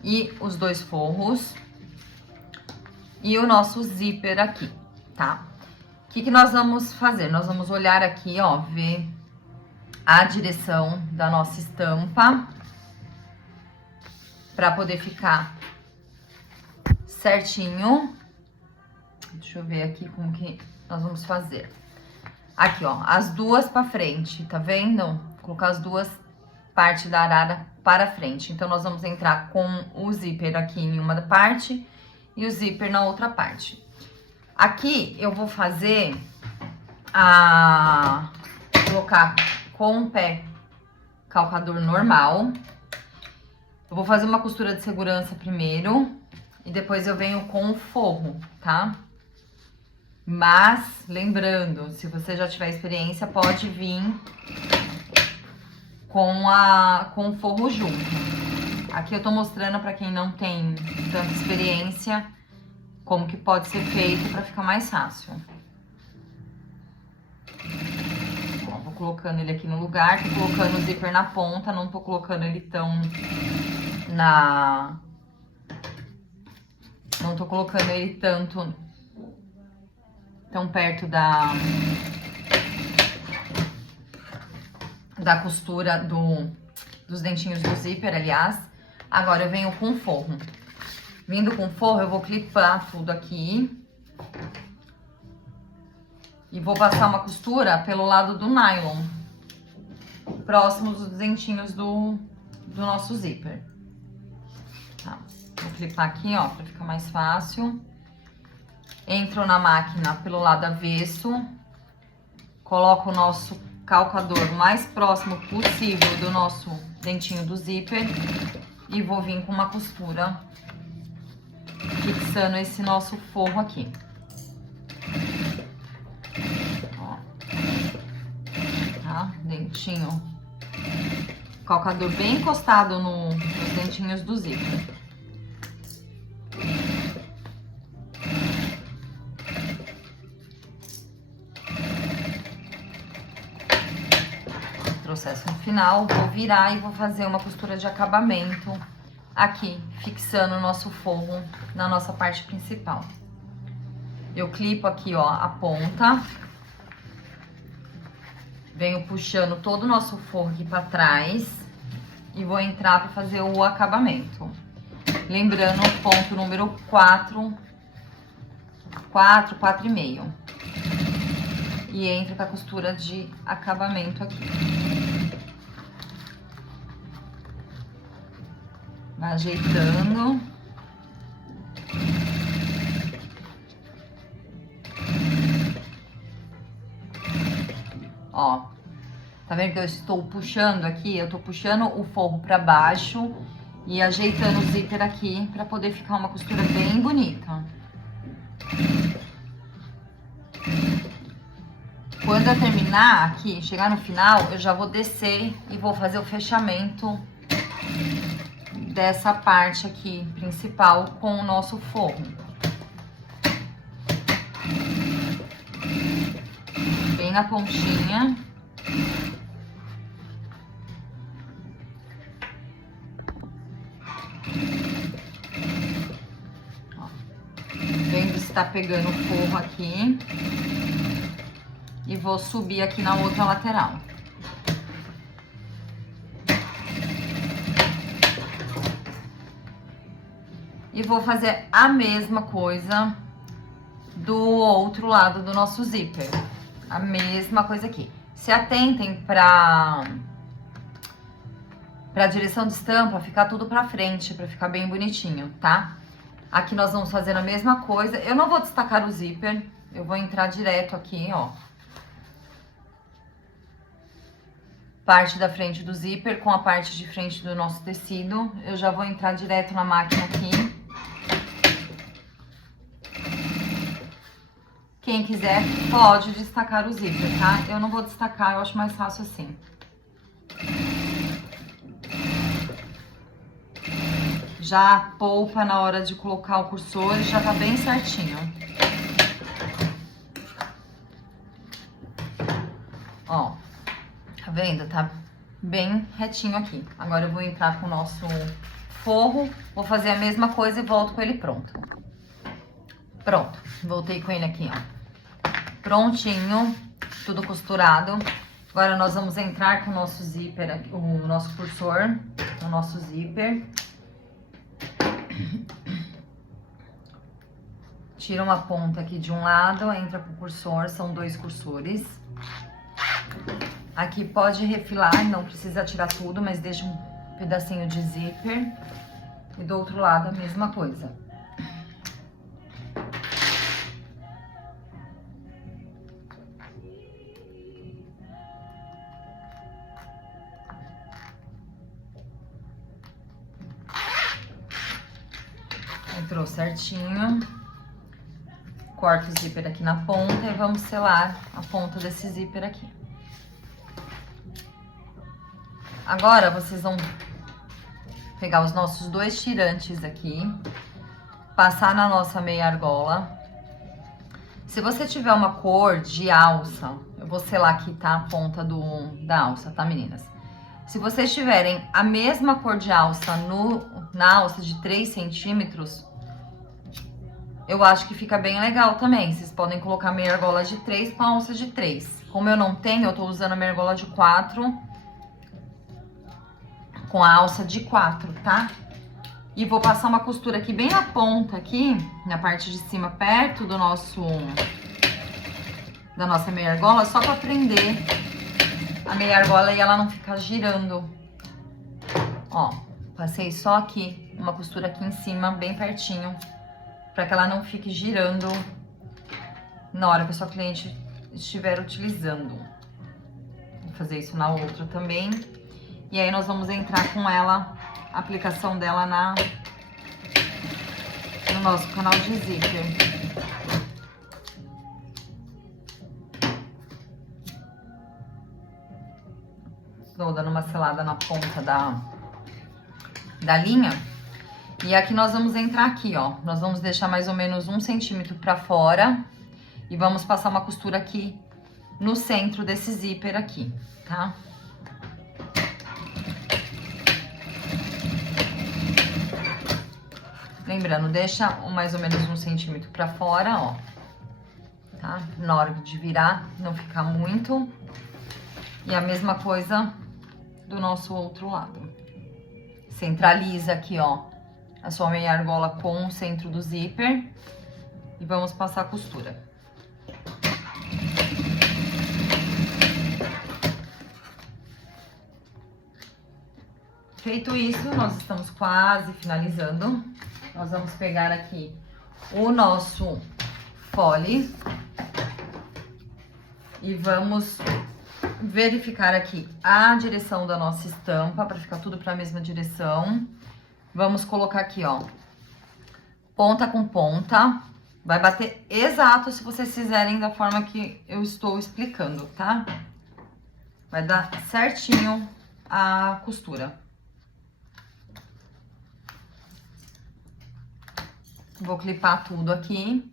e os dois forros e o nosso zíper aqui, tá? O que nós vamos fazer? Nós vamos olhar aqui, ó, ver a direção da nossa estampa para poder ficar certinho. Deixa eu ver aqui como que nós vamos fazer. Aqui, ó, as duas para frente, tá vendo? Vou colocar as duas partes da arara para frente. Então, nós vamos entrar com o zíper aqui em uma parte e o zíper na outra parte. Aqui, eu vou fazer colocar com o pé calcador normal. Eu vou fazer uma costura de segurança primeiro e depois eu venho com o forro, tá? Mas, lembrando, se você já tiver experiência, pode vir com o forro junto. Aqui eu tô mostrando pra quem não tem tanta experiência como que pode ser feito pra ficar mais fácil. Ó, vou colocando ele aqui no lugar, tô colocando o zíper na ponta, não tô colocando ele tão não tô colocando ele tão perto da costura dos dentinhos do zíper, aliás. Agora eu venho com o forro. Vindo com forro, eu vou clipar tudo aqui. E vou passar uma costura pelo lado do nylon, próximo dos dentinhos do nosso zíper. Tá. Vou clipar aqui, ó, pra ficar mais fácil. Entro na máquina pelo lado avesso. Coloco o nosso calcador o mais próximo possível do nosso dentinho do zíper. E vou vir com uma costura fixando esse nosso forro aqui. Ó. Tá? Dentinho. Calcador bem encostado nos dentinhos do zíper. Processo no final, vou virar e vou fazer uma costura de acabamento aqui, fixando o nosso forro na nossa parte principal. Eu clipo aqui, ó, a ponta, venho puxando todo o nosso forro aqui pra trás e vou entrar pra fazer o acabamento. Lembrando o ponto número 4, 4,5. E entro com a costura de acabamento aqui. Vai ajeitando. Ó, tá vendo que eu estou puxando aqui? Eu tô puxando o forro pra baixo e ajeitando o zíper aqui pra poder ficar uma costura bem bonita. Quando eu terminar aqui, chegar no final, eu já vou descer e vou fazer o fechamento dessa parte aqui principal com o nosso forro. Bem na pontinha. Ó. Vendo se tá pegando o forro aqui. E vou subir aqui na outra lateral. E vou fazer a mesma coisa do outro lado do nosso zíper. A mesma coisa aqui. Se atentem pra direção de estampa, ficar tudo pra frente, pra ficar bem bonitinho, tá? Aqui nós vamos fazer a mesma coisa. Eu não vou destacar o zíper, eu vou entrar direto aqui, ó. Parte da frente do zíper com a parte de frente do nosso tecido. Eu já vou entrar direto na máquina aqui. Quem quiser pode destacar o zíper, tá? Eu não vou destacar, eu acho mais fácil assim. Já poupa na hora de colocar o cursor e já tá bem certinho. Ó. Tá vendo? Tá bem retinho aqui. Agora eu vou entrar com o nosso forro, vou fazer a mesma coisa e volto com ele pronto. Pronto, voltei com ele aqui, ó. Prontinho, tudo costurado. Agora nós vamos entrar com o nosso zíper, o nosso cursor, o nosso zíper. Tira uma ponta aqui de um lado, entra com o cursor, são 2 cursores. Aqui pode refilar, não precisa tirar tudo, mas deixa um pedacinho de zíper. E do outro lado a mesma coisa. Entrou certinho. Corta o zíper aqui na ponta e vamos selar a ponta desse zíper aqui. Agora, vocês vão pegar os nossos 2 tirantes aqui, passar na nossa meia argola. Se você tiver uma cor de alça, eu vou selar aqui, tá? A ponta da alça, tá, meninas? Se vocês tiverem a mesma cor de alça na alça de 3 centímetros, eu acho que fica bem legal também. Vocês podem colocar meia argola de 3 com a alça de 3. Como eu não tenho, eu tô usando a meia argola de 4 com a alça de 4, tá? E vou passar uma costura aqui bem na ponta, aqui, na parte de cima, perto do da nossa meia argola, só pra prender a meia argola e ela não ficar girando. Ó, passei só aqui, uma costura aqui em cima, bem pertinho, pra que ela não fique girando na hora que a sua cliente estiver utilizando. Vou fazer isso na outra também. E aí nós vamos entrar com ela, a aplicação dela no nosso canal de zíper. Estou dando uma selada na ponta da linha. E aqui nós vamos entrar aqui, ó. Nós vamos deixar mais ou menos 1 centímetro pra fora. E vamos passar uma costura aqui no centro desse zíper aqui, tá? Lembrando, deixa mais ou menos 1 centímetro pra fora, ó. Tá? Na hora de virar, não ficar muito. E a mesma coisa do nosso outro lado. Centraliza aqui, ó, a sua meia argola com o centro do zíper. E vamos passar a costura. Feito isso, nós estamos quase finalizando. Nós vamos pegar aqui o nosso fole e vamos verificar aqui a direção da nossa estampa para ficar tudo para a mesma direção. Vamos colocar aqui, ó, ponta com ponta. Vai bater exato se vocês fizerem da forma que eu estou explicando, tá? Vai dar certinho a costura. Vou clipar tudo aqui.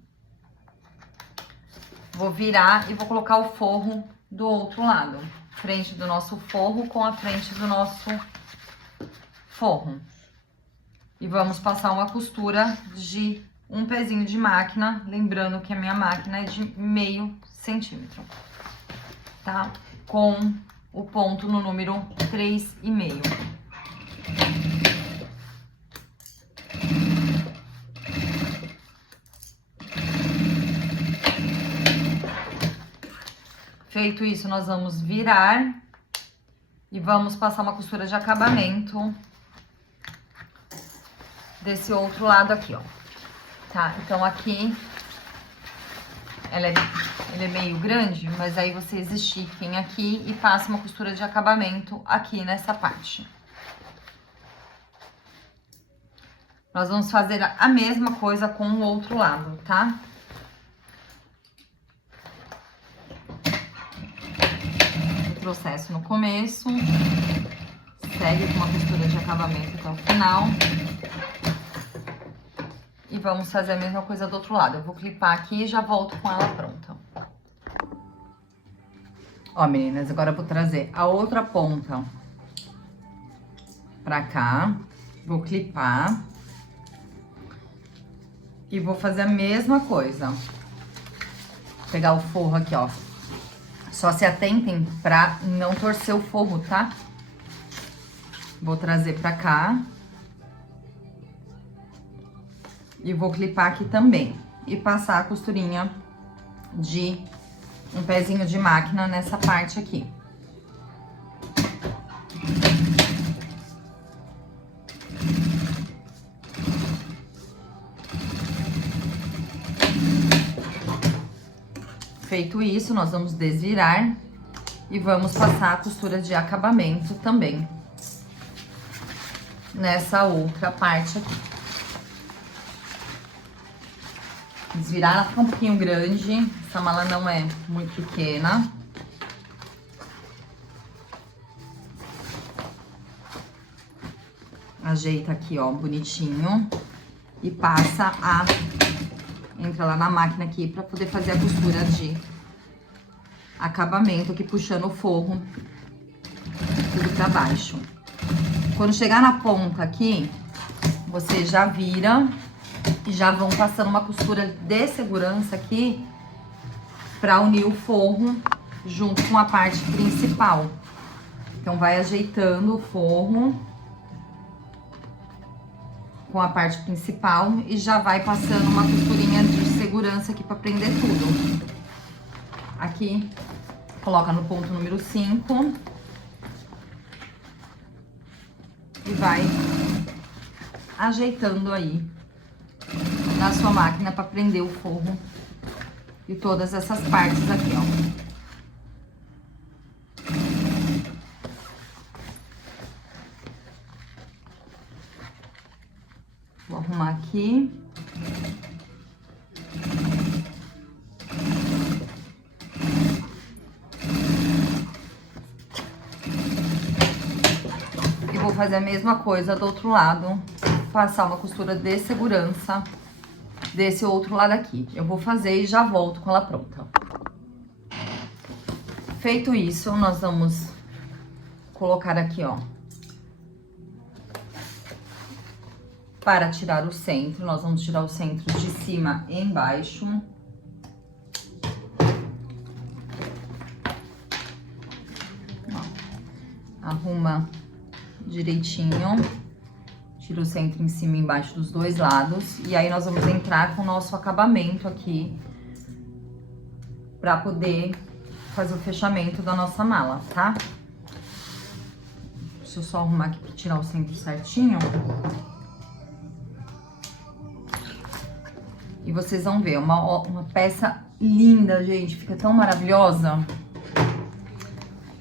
Vou virar e vou colocar o forro do outro lado. Frente do nosso forro com a frente do nosso forro. E vamos passar uma costura de um pezinho de máquina. Lembrando que a minha máquina é de meio centímetro, tá? Com o ponto no número 3,5. Feito isso, nós vamos virar e vamos passar uma costura de acabamento desse outro lado aqui, ó. Tá? Então, aqui, ele é meio grande, mas aí vocês estiquem aqui e passem uma costura de acabamento aqui nessa parte. Nós vamos fazer a mesma coisa com o outro lado, tá? Processo no começo, segue com uma costura de acabamento até o final e vamos fazer a mesma coisa do outro lado. Eu vou clipar aqui e já volto com ela pronta. Ó, meninas, agora eu vou trazer a outra ponta pra cá, vou clipar e vou fazer a mesma coisa. Vou pegar o forro aqui, ó. Só se atentem pra não torcer o forro, tá? Vou trazer pra cá. E vou clipar aqui também. E passar a costurinha de um pezinho de máquina nessa parte aqui. Feito isso, nós vamos desvirar e vamos passar a costura de acabamento também nessa outra parte aqui. Desvirar, ela fica um pouquinho grande, essa mala não é muito pequena. Ajeita aqui, ó, bonitinho e passa a... Entra lá na máquina aqui pra poder fazer a costura de acabamento aqui, puxando o forro tudo pra baixo. Quando chegar na ponta aqui, você já vira e já vão passando uma costura de segurança aqui pra unir o forro junto com a parte principal. Então, vai ajeitando o forro com a parte principal e já vai passando uma costurinha de segurança aqui pra prender tudo. Aqui, coloca no ponto número 5 e vai ajeitando aí na sua máquina para prender o forro e todas essas partes aqui, ó. Vou arrumar aqui. E vou fazer a mesma coisa do outro lado. Passar uma costura de segurança desse outro lado aqui. Eu vou fazer e já volto com ela pronta. Feito isso, nós vamos colocar aqui, ó. Para tirar o centro, nós vamos tirar o centro de cima e embaixo. Ó, arruma direitinho. Tira o centro em cima e embaixo dos dois lados. E aí, nós vamos entrar com o nosso acabamento aqui. Pra poder fazer o fechamento da nossa mala, tá? Deixa eu só arrumar aqui pra tirar o centro certinho. E vocês vão ver, uma peça linda, gente. Fica tão maravilhosa.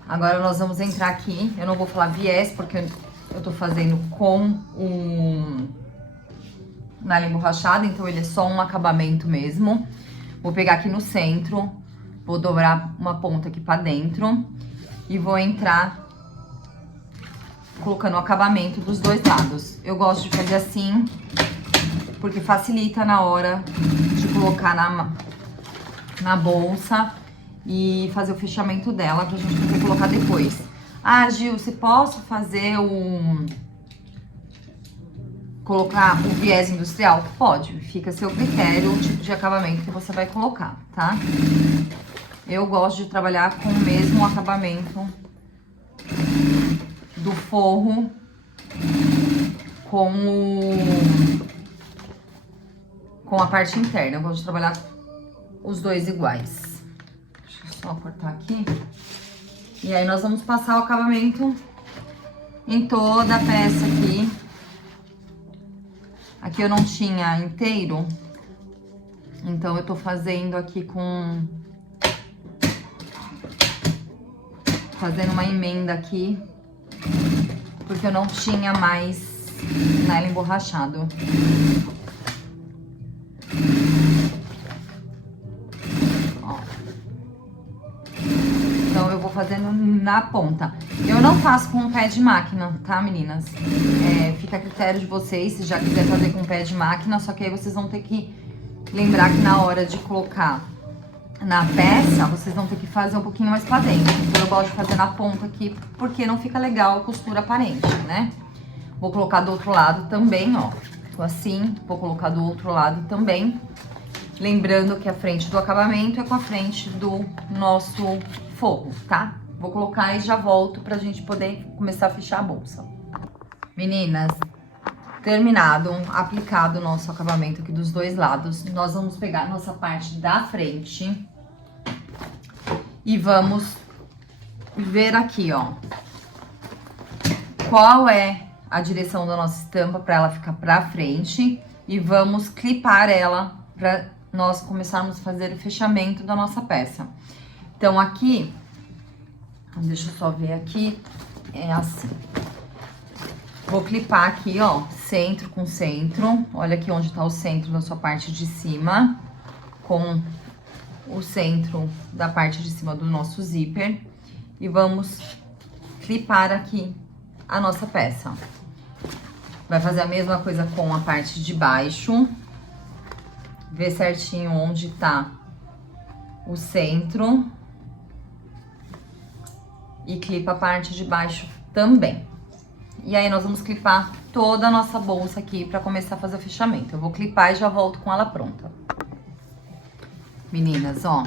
Agora, nós vamos entrar aqui. Eu não vou falar viés, porque eu tô fazendo com o nylon emborrachado, então ele é só um acabamento mesmo. Vou pegar aqui no centro, vou dobrar uma ponta aqui pra dentro e vou entrar colocando o acabamento dos dois lados. Eu gosto de fazer assim, porque facilita na hora de colocar na bolsa e fazer o fechamento dela pra gente poder colocar depois. Ah, Gil, se posso fazer colocar o viés industrial? Pode, fica a seu critério o tipo de acabamento que você vai colocar, tá? Eu gosto de trabalhar com o mesmo acabamento do forro com a parte interna. Eu gosto de trabalhar os dois iguais. Deixa eu só cortar aqui. E aí, nós vamos passar o acabamento em toda a peça aqui. Aqui eu não tinha inteiro, então eu tô fazendo aqui fazendo uma emenda aqui, porque eu não tinha mais nylon emborrachado. Fazendo na ponta. Eu não faço com pé de máquina, tá, meninas? Fica a critério de vocês, se já quiser fazer com pé de máquina, só que aí vocês vão ter que lembrar que na hora de colocar na peça, vocês vão ter que fazer um pouquinho mais pra dentro. Então, eu gosto de fazer na ponta aqui, porque não fica legal a costura aparente, né? Vou colocar do outro lado também, ó. Tô assim, vou colocar do outro lado também. Lembrando que a frente do acabamento é com a frente do nosso forro, tá? Vou colocar e já volto pra gente poder começar a fechar a bolsa. Meninas, terminado, aplicado o nosso acabamento aqui dos dois lados, nós vamos pegar a nossa parte da frente e vamos ver aqui, ó, qual é a direção da nossa estampa pra ela ficar pra frente e vamos clipar ela pra nós começarmos a fazer o fechamento da nossa peça. Então, aqui, deixa eu só ver aqui, é assim. Vou clipar aqui, ó, centro com centro. Olha aqui onde tá o centro da sua parte de cima, com o centro da parte de cima do nosso zíper. E vamos clipar aqui a nossa peça. Vai fazer a mesma coisa com a parte de baixo. Ver certinho onde tá o centro. E clipa a parte de baixo também. E aí, nós vamos clipar toda a nossa bolsa aqui pra começar a fazer o fechamento. Eu vou clipar e já volto com ela pronta. Meninas, ó,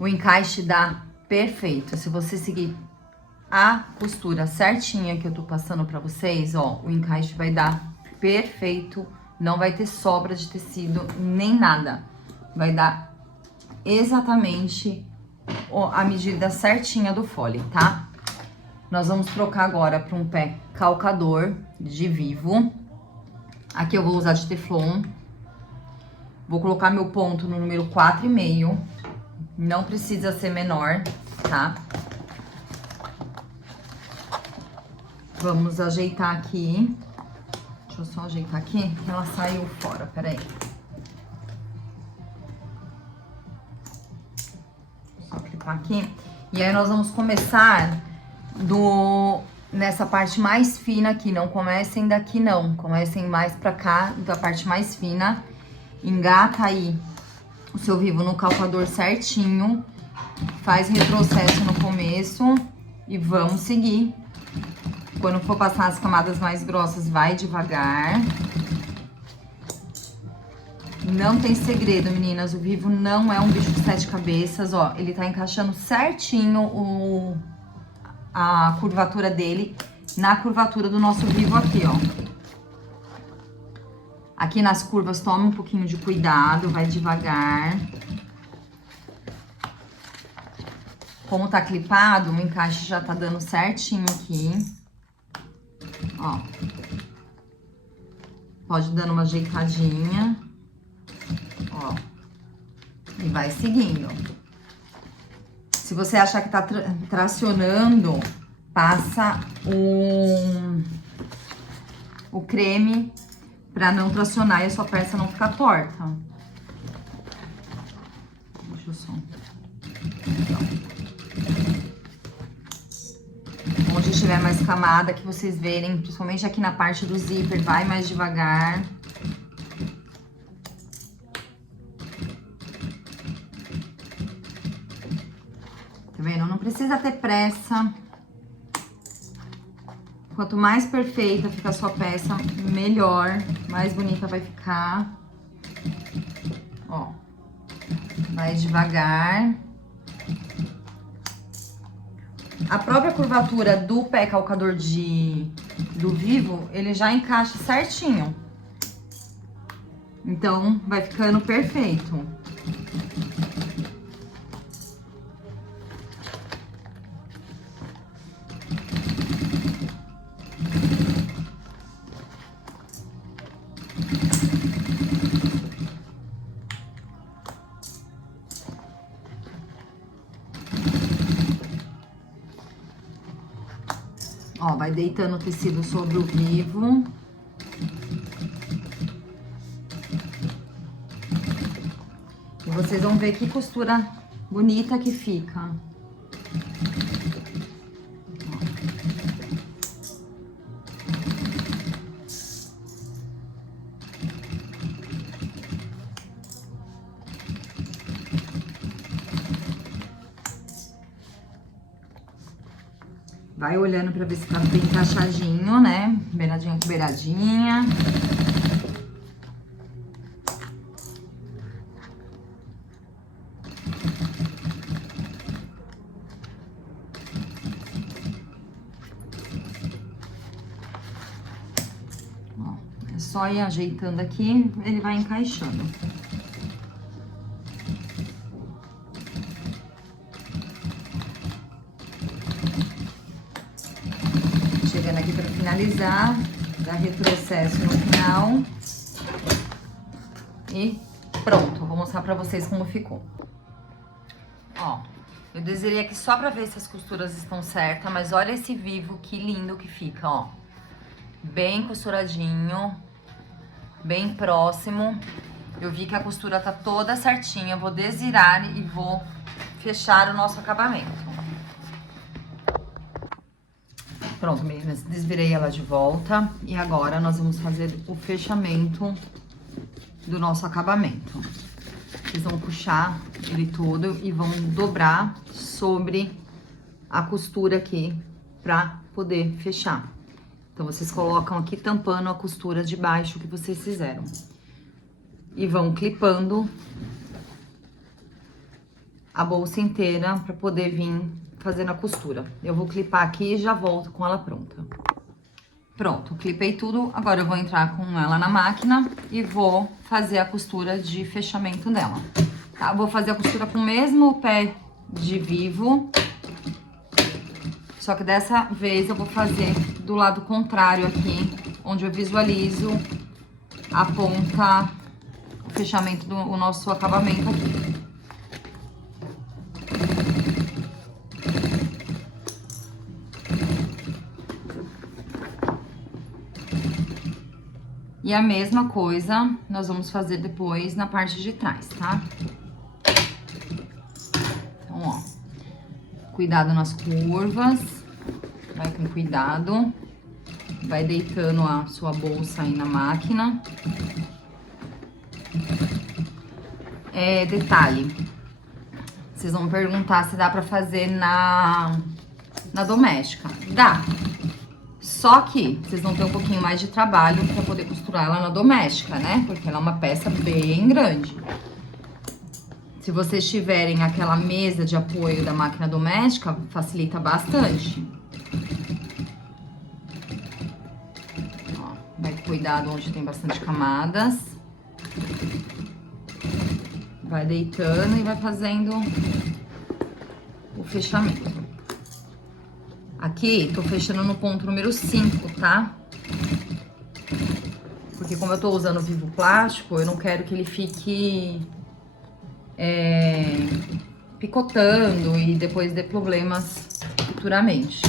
o encaixe dá perfeito. Se você seguir a costura certinha que eu tô passando pra vocês, ó, o encaixe vai dar perfeito, não vai ter sobra de tecido nem nada. Vai dar exatamente a medida certinha do fole, tá? Nós vamos trocar agora para um pé calcador de vivo. Aqui eu vou usar de teflon. Vou colocar meu ponto no número 4,5. Não precisa ser menor, tá? Vamos ajeitar aqui. Deixa eu só ajeitar aqui, que ela saiu fora, peraí. Só clicar aqui. E aí nós vamos começar nessa parte mais fina aqui. Não comecem daqui não, comecem mais pra cá, da parte mais fina. Engata aí o seu vivo no calcador certinho. Faz retrocesso no começo e vamos seguir. Quando for passar as camadas mais grossas, vai devagar. Não tem segredo, meninas. O vivo não é um bicho de 7 cabeças, ó. Ele tá encaixando certinho a curvatura dele na curvatura do nosso vivo aqui, ó. Aqui nas curvas, toma um pouquinho de cuidado, vai devagar. Como tá clipado, o encaixe já tá dando certinho aqui. Ó. Pode dando uma ajeitadinha. Ó. E vai seguindo. Se você achar que tá tracionando, passa o creme pra não tracionar e a sua peça não ficar torta. Deixa eu só... Onde tiver mais camada, que vocês verem, principalmente aqui na parte do zíper, vai mais devagar. Tá vendo? Não precisa ter pressa. Quanto mais perfeita fica a sua peça, melhor, mais bonita vai ficar. Ó, vai devagar. A própria curvatura do pé calcador do vivo, ele já encaixa certinho. Então, vai ficando perfeito. Ó, vai deitando o tecido sobre o vivo. E vocês vão ver que costura bonita que fica. Vai olhando pra ver se tá bem encaixadinho, né? Beiradinha com beiradinha. Ó, é só ir ajeitando aqui, ele vai encaixando. Chegando aqui para finalizar, dá retrocesso no final. E pronto, vou mostrar para vocês como ficou. Ó, eu desenhei aqui só para ver se as costuras estão certas, mas olha esse vivo, que lindo que fica, ó. Bem costuradinho, bem próximo. Eu vi que a costura tá toda certinha, eu vou desvirar e vou fechar o nosso acabamento. Pronto, meninas, desvirei ela de volta e agora nós vamos fazer o fechamento do nosso acabamento. Vocês vão puxar ele todo e vão dobrar sobre a costura aqui pra poder fechar. Então, vocês colocam aqui tampando a costura de baixo que vocês fizeram. E vão clipando a bolsa inteira pra poder vir fazendo a costura. Eu vou clipar aqui e já volto com ela pronta. Pronto, clipei tudo. Agora eu vou entrar com ela na máquina e vou fazer a costura de fechamento dela. Tá? Vou fazer a costura com o mesmo pé de vivo, só que dessa vez eu vou fazer do lado contrário aqui, onde eu visualizo a ponta, o fechamento do nosso acabamento aqui. E a mesma coisa nós vamos fazer depois na parte de trás, tá? Então, ó, cuidado nas curvas, vai com cuidado, vai deitando a sua bolsa aí na máquina. Detalhe, vocês vão perguntar se dá pra fazer na doméstica. Dá. Só que vocês vão ter um pouquinho mais de trabalho para poder costurar ela na doméstica, né? Porque ela é uma peça bem grande. Se vocês tiverem aquela mesa de apoio da máquina doméstica, facilita bastante. Ó, vai com cuidado onde tem bastante camadas. Vai deitando e vai fazendo o fechamento. Aqui, tô fechando no ponto número 5, tá? Porque como eu tô usando vivo plástico, eu não quero que ele fique picotando e depois dê problemas futuramente.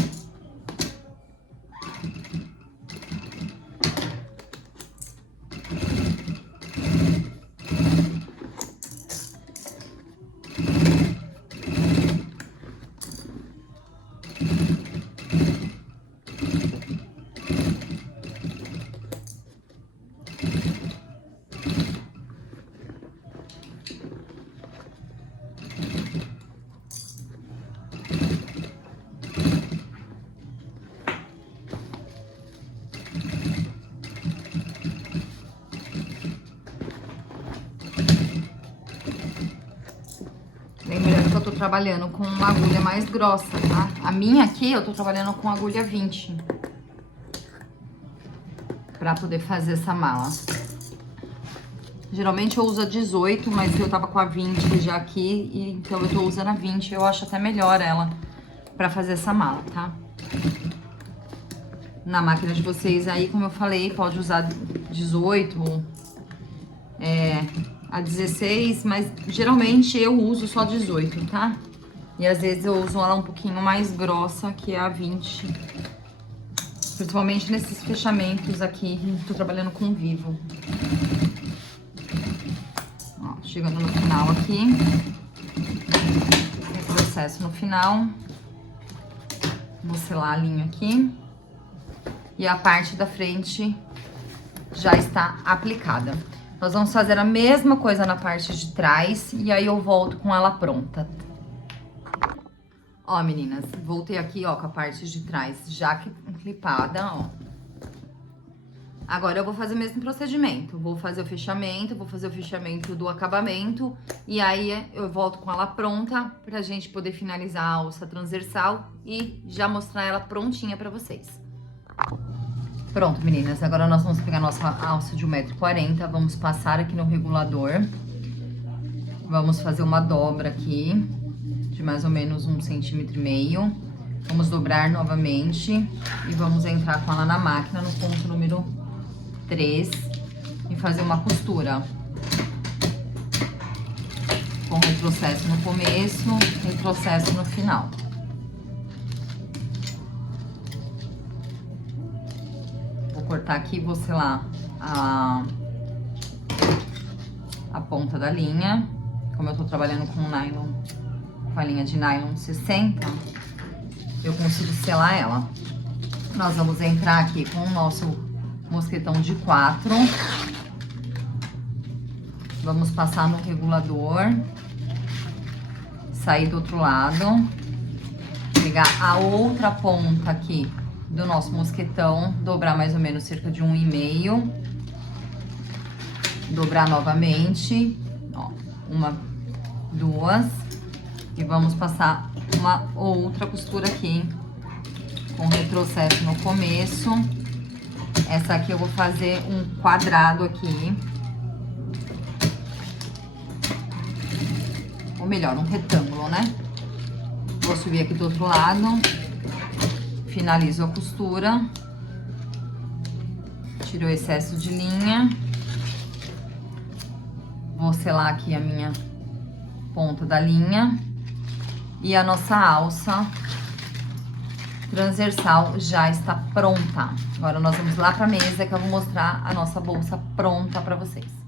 Lembrando que eu tô trabalhando com uma agulha mais grossa, tá? A minha aqui eu tô trabalhando com agulha 20. Pra poder fazer essa mala. Geralmente eu uso a 18, mas eu tava com a 20 já aqui, e então eu tô usando a 20. Eu acho até melhor ela pra fazer essa mala, tá? Na máquina de vocês aí, como eu falei, pode usar 18, a 16, mas geralmente eu uso só 18, tá? E às vezes eu uso ela um pouquinho mais grossa, que é a 20. Principalmente nesses fechamentos aqui, tô trabalhando com vivo. Ó, chegando no final aqui. Processo no final. Vou selar a linha aqui. E a parte da frente já está aplicada. Nós vamos fazer a mesma coisa na parte de trás e aí eu volto com ela pronta. Ó, meninas, voltei aqui, ó, com a parte de trás já clipada, ó. Agora eu vou fazer o mesmo procedimento. Vou fazer o fechamento, vou fazer o fechamento do acabamento e aí eu volto com ela pronta pra gente poder finalizar a alça transversal e já mostrar ela prontinha pra vocês. Pronto, meninas, agora nós vamos pegar nossa alça de 1,40 m, vamos passar aqui no regulador. Vamos fazer uma dobra aqui de mais ou menos 1,5 cm. Vamos dobrar novamente e vamos entrar com ela na máquina no ponto número 3 e fazer uma costura. Com retrocesso no começo, retrocesso no final. Vou cortar aqui e vou selar a ponta da linha. Como eu tô trabalhando com nylon, com a linha de nylon 60, eu consigo selar ela. Nós vamos entrar aqui com o nosso mosquetão de 4. Vamos passar no regulador, sair do outro lado, pegar a outra ponta aqui do nosso mosquetão, dobrar mais ou menos cerca de 1,5 m, dobrar novamente, ó, 1, 2, e vamos passar uma outra costura aqui, com retrocesso no começo Essa aqui eu vou fazer um quadrado aqui. Ou melhor, um retângulo, né? Vou subir aqui do outro lado. Finalizo a costura. Tiro o excesso de linha. Vou selar aqui a minha ponta da linha. E a nossa alça transversal já está pronta. Agora nós vamos lá para a mesa que eu vou mostrar a nossa bolsa pronta para vocês.